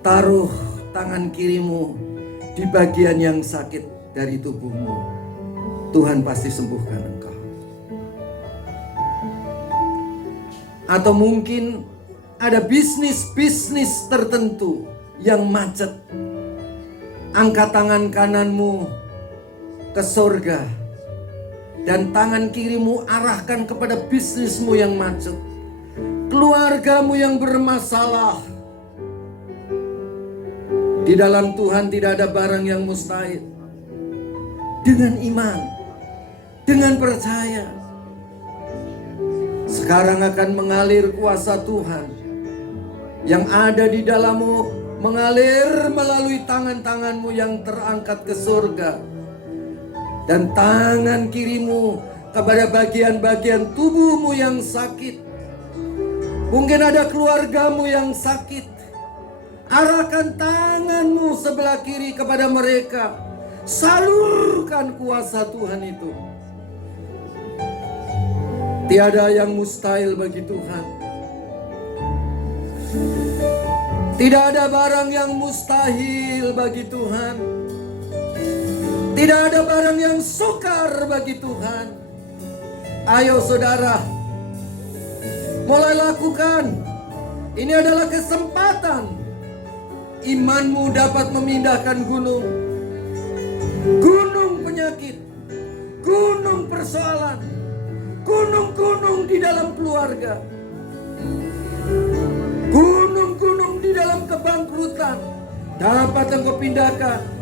Taruh tangan kirimu di bagian yang sakit dari tubuhmu. Tuhan pasti sembuhkan engkau. Atau mungkin ada bisnis tertentu yang macet. Angkat tangan kananmu ke sorga dan tangan kirimu arahkan kepada bisnismu yang macet, keluargamu yang bermasalah. Di dalam Tuhan tidak ada barang yang mustahil. Dengan iman, dengan percaya, sekarang akan mengalir kuasa Tuhan yang ada di dalammu, mengalir melalui tangan-tanganmu yang terangkat ke surga dan tangan kirimu kepada bagian-bagian tubuhmu yang sakit. Mungkin ada keluargamu yang sakit. Arahkan tanganmu sebelah kiri kepada mereka. Salurkan kuasa Tuhan itu. Tiada yang mustahil bagi Tuhan. Tidak ada barang yang mustahil bagi Tuhan. Tidak ada barang yang sukar bagi Tuhan. Ayo saudara, mulai lakukan. Ini adalah kesempatan. Imanmu dapat memindahkan gunung. Gunung penyakit, gunung persoalan, gunung-gunung di dalam keluarga, gunung-gunung di dalam kebangkrutan dapat engkau pindahkan.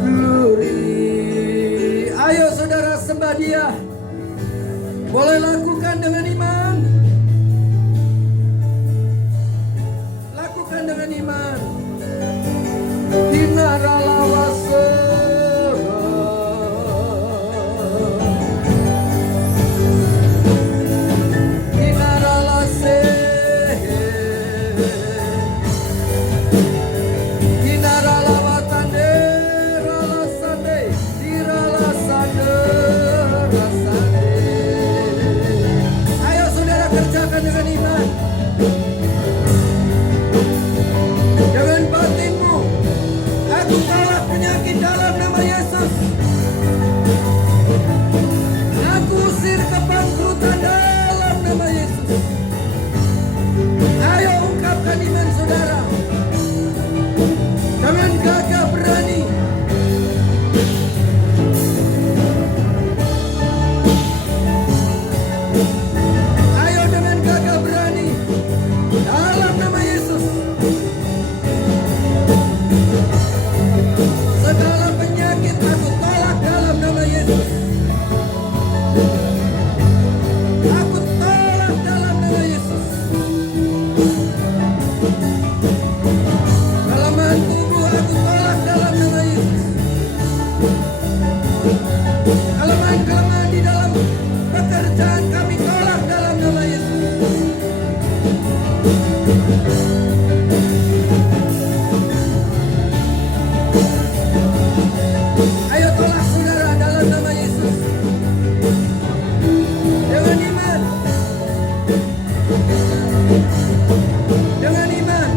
Glory. Ayo saudara, sembah Dia. Boleh lakukan dengan iman. Lakukan dengan iman. Hingaralawase. Kelemahan di dalam pekerjaan kami tolak dalam nama Yesus. Ayo tolak saudara dalam nama Yesus. Dengan iman. Dengan iman.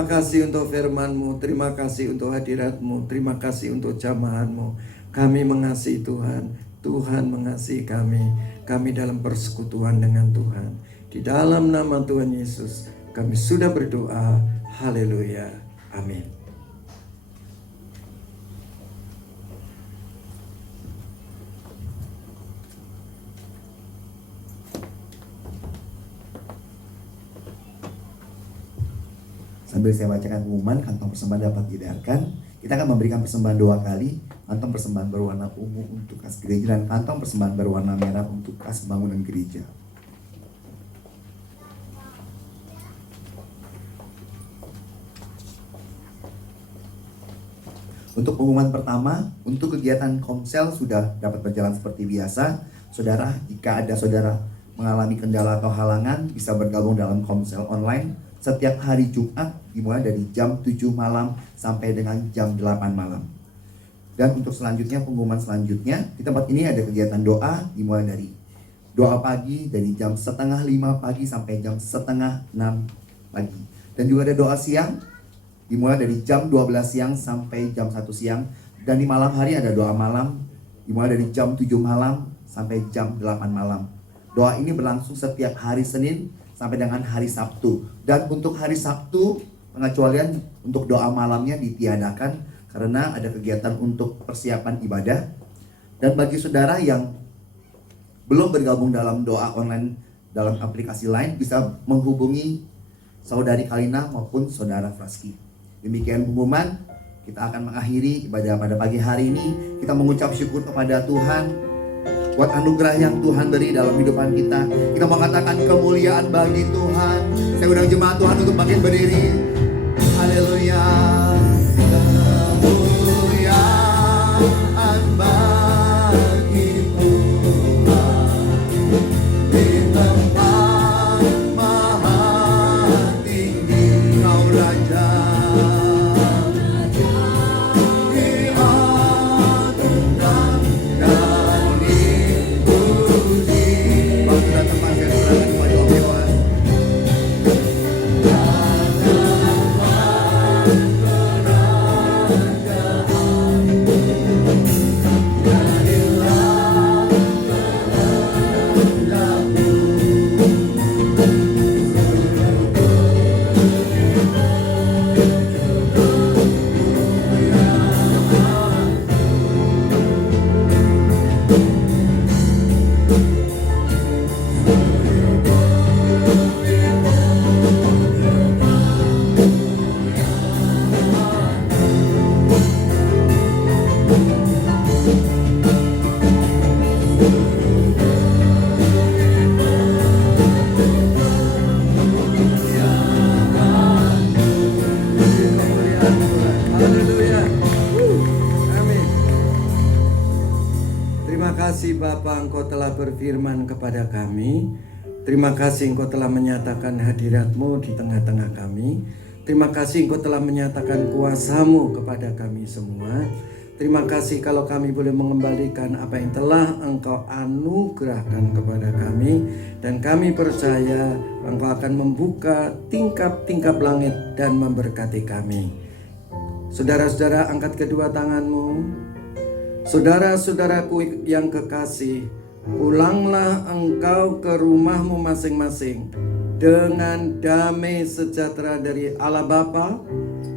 Terima kasih untuk firman-Mu, terima kasih untuk hadirat-Mu, terima kasih untuk jamahan-Mu. Kami mengasihi Tuhan, Tuhan mengasihi kami. Kami dalam persekutuan dengan Tuhan. Di dalam nama Tuhan Yesus, kami sudah berdoa. Haleluya. Amin. Sambil saya bacakan pengumuman, kantong persembahan dapat diedarkan. Kita akan memberikan persembahan 2 kali. Kantong persembahan berwarna ungu untuk kas gereja dan kantong persembahan berwarna merah untuk kas bangunan gereja. Untuk pengumuman pertama, untuk kegiatan Komsel sudah dapat berjalan seperti biasa. Saudara, jika ada saudara mengalami kendala atau halangan, bisa bergabung dalam Komsel online setiap hari Jumat dimulai dari jam 7 malam sampai dengan jam 8 malam. Dan untuk selanjutnya, pengumuman selanjutnya, di tempat ini ada kegiatan doa dimulai dari doa pagi dari jam 4:30 pagi sampai jam 5:30 pagi. Dan juga ada doa siang dimulai dari jam 12 siang sampai jam 1 siang. Dan di malam hari ada doa malam dimulai dari jam 7 malam sampai jam 8 malam. Doa ini berlangsung setiap hari Senin sampai dengan hari Sabtu. Dan untuk hari Sabtu, pengecualian untuk doa malamnya ditiadakan karena ada kegiatan untuk persiapan ibadah. Dan bagi saudara yang belum bergabung dalam doa online dalam aplikasi lain, bisa menghubungi saudari Kalina maupun saudara Fraski. Demikian pengumuman, kita akan mengakhiri ibadah pada pagi hari ini. Kita mengucap syukur kepada Tuhan buat anugerah yang Tuhan beri dalam kehidupan kita. Kita mengatakan kemuliaan bagi Tuhan. Saya undang jemaat Tuhan untuk makin berdiri. Haleluya. Kemuliaan bagi Tuhan di tempat maha tinggi, Kau Raja. Terima kasih Bapa, Engkau telah berfirman kepada kami. Terima kasih Engkau telah menyatakan hadirat-Mu di tengah-tengah kami. Terima kasih Engkau telah menyatakan kuasa-Mu kepada kami semua. Terima kasih kalau kami boleh mengembalikan apa yang telah Engkau anugerahkan kepada kami. Dan kami percaya Engkau akan membuka tingkap-tingkap langit dan memberkati kami. Saudara-saudara, angkat kedua tanganmu. Saudara-saudaraku yang kekasih, pulanglah engkau ke rumahmu masing-masing dengan damai sejahtera dari Allah Bapa,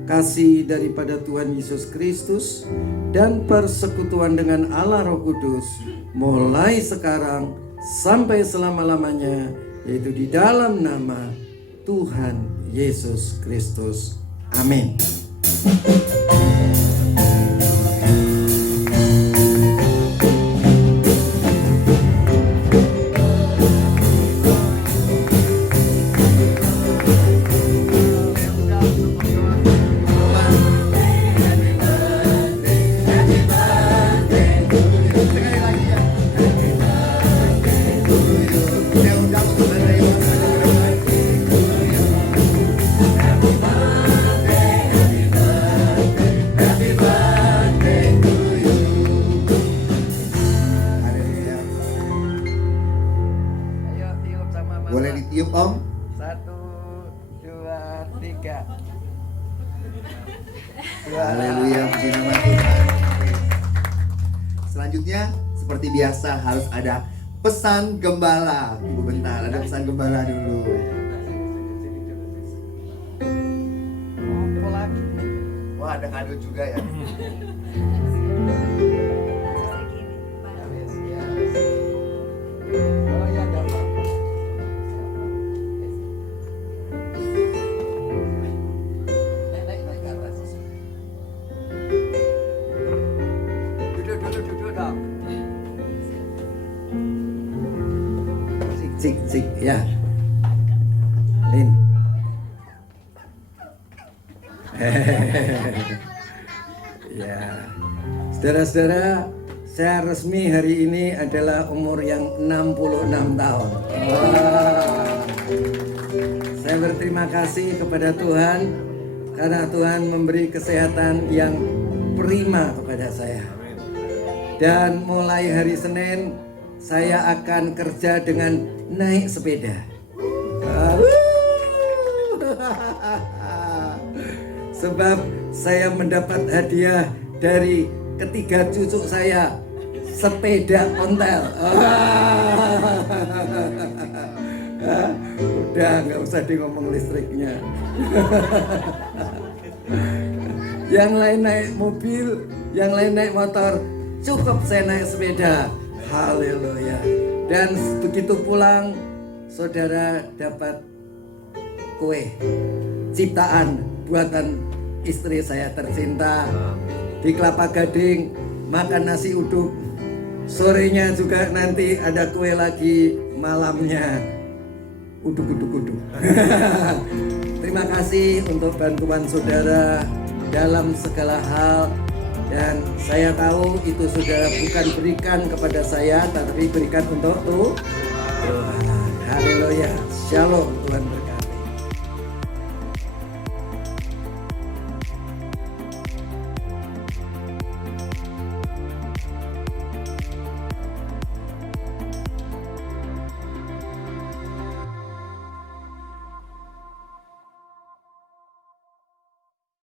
kasih daripada Tuhan Yesus Kristus, dan persekutuan dengan Allah Roh Kudus mulai sekarang sampai selama-lamanya, yaitu di dalam nama Tuhan Yesus Kristus. Amin. Boleh ditiup Om? 1, 2, 3. Haleluya, puji nama Tuhan. Selanjutnya seperti biasa harus ada pesan gembala. Tunggu bentar, ada pesan gembala dulu. Wah, ada kado juga ya. Cik, ya. Lin. Ya. Saudara-saudara, saya resmi hari ini adalah umur yang 66 tahun. Wah. Saya berterima kasih kepada Tuhan karena Tuhan memberi kesehatan yang prima kepada saya. Dan mulai hari Senin saya akan kerja dengan naik sepeda. Sebab saya mendapat hadiah dari ketiga cucu saya, sepeda ontel. Udah nggak usah di ngomong listriknya. Yang lain naik mobil, yang lain naik motor, cukup saya naik sepeda. Haleluya. Dan begitu pulang, saudara dapat kue ciptaan buatan istri saya tercinta di Kelapa Gading, makan nasi uduk. Sorenya juga nanti ada kue lagi, malamnya uduk. Terima kasih untuk bantuan saudara dalam segala hal. Dan saya tahu itu saudara bukan berikan kepada saya, tetapi berikan untuk Tuhan. Haleluya. Shalom, Tuhan berkati.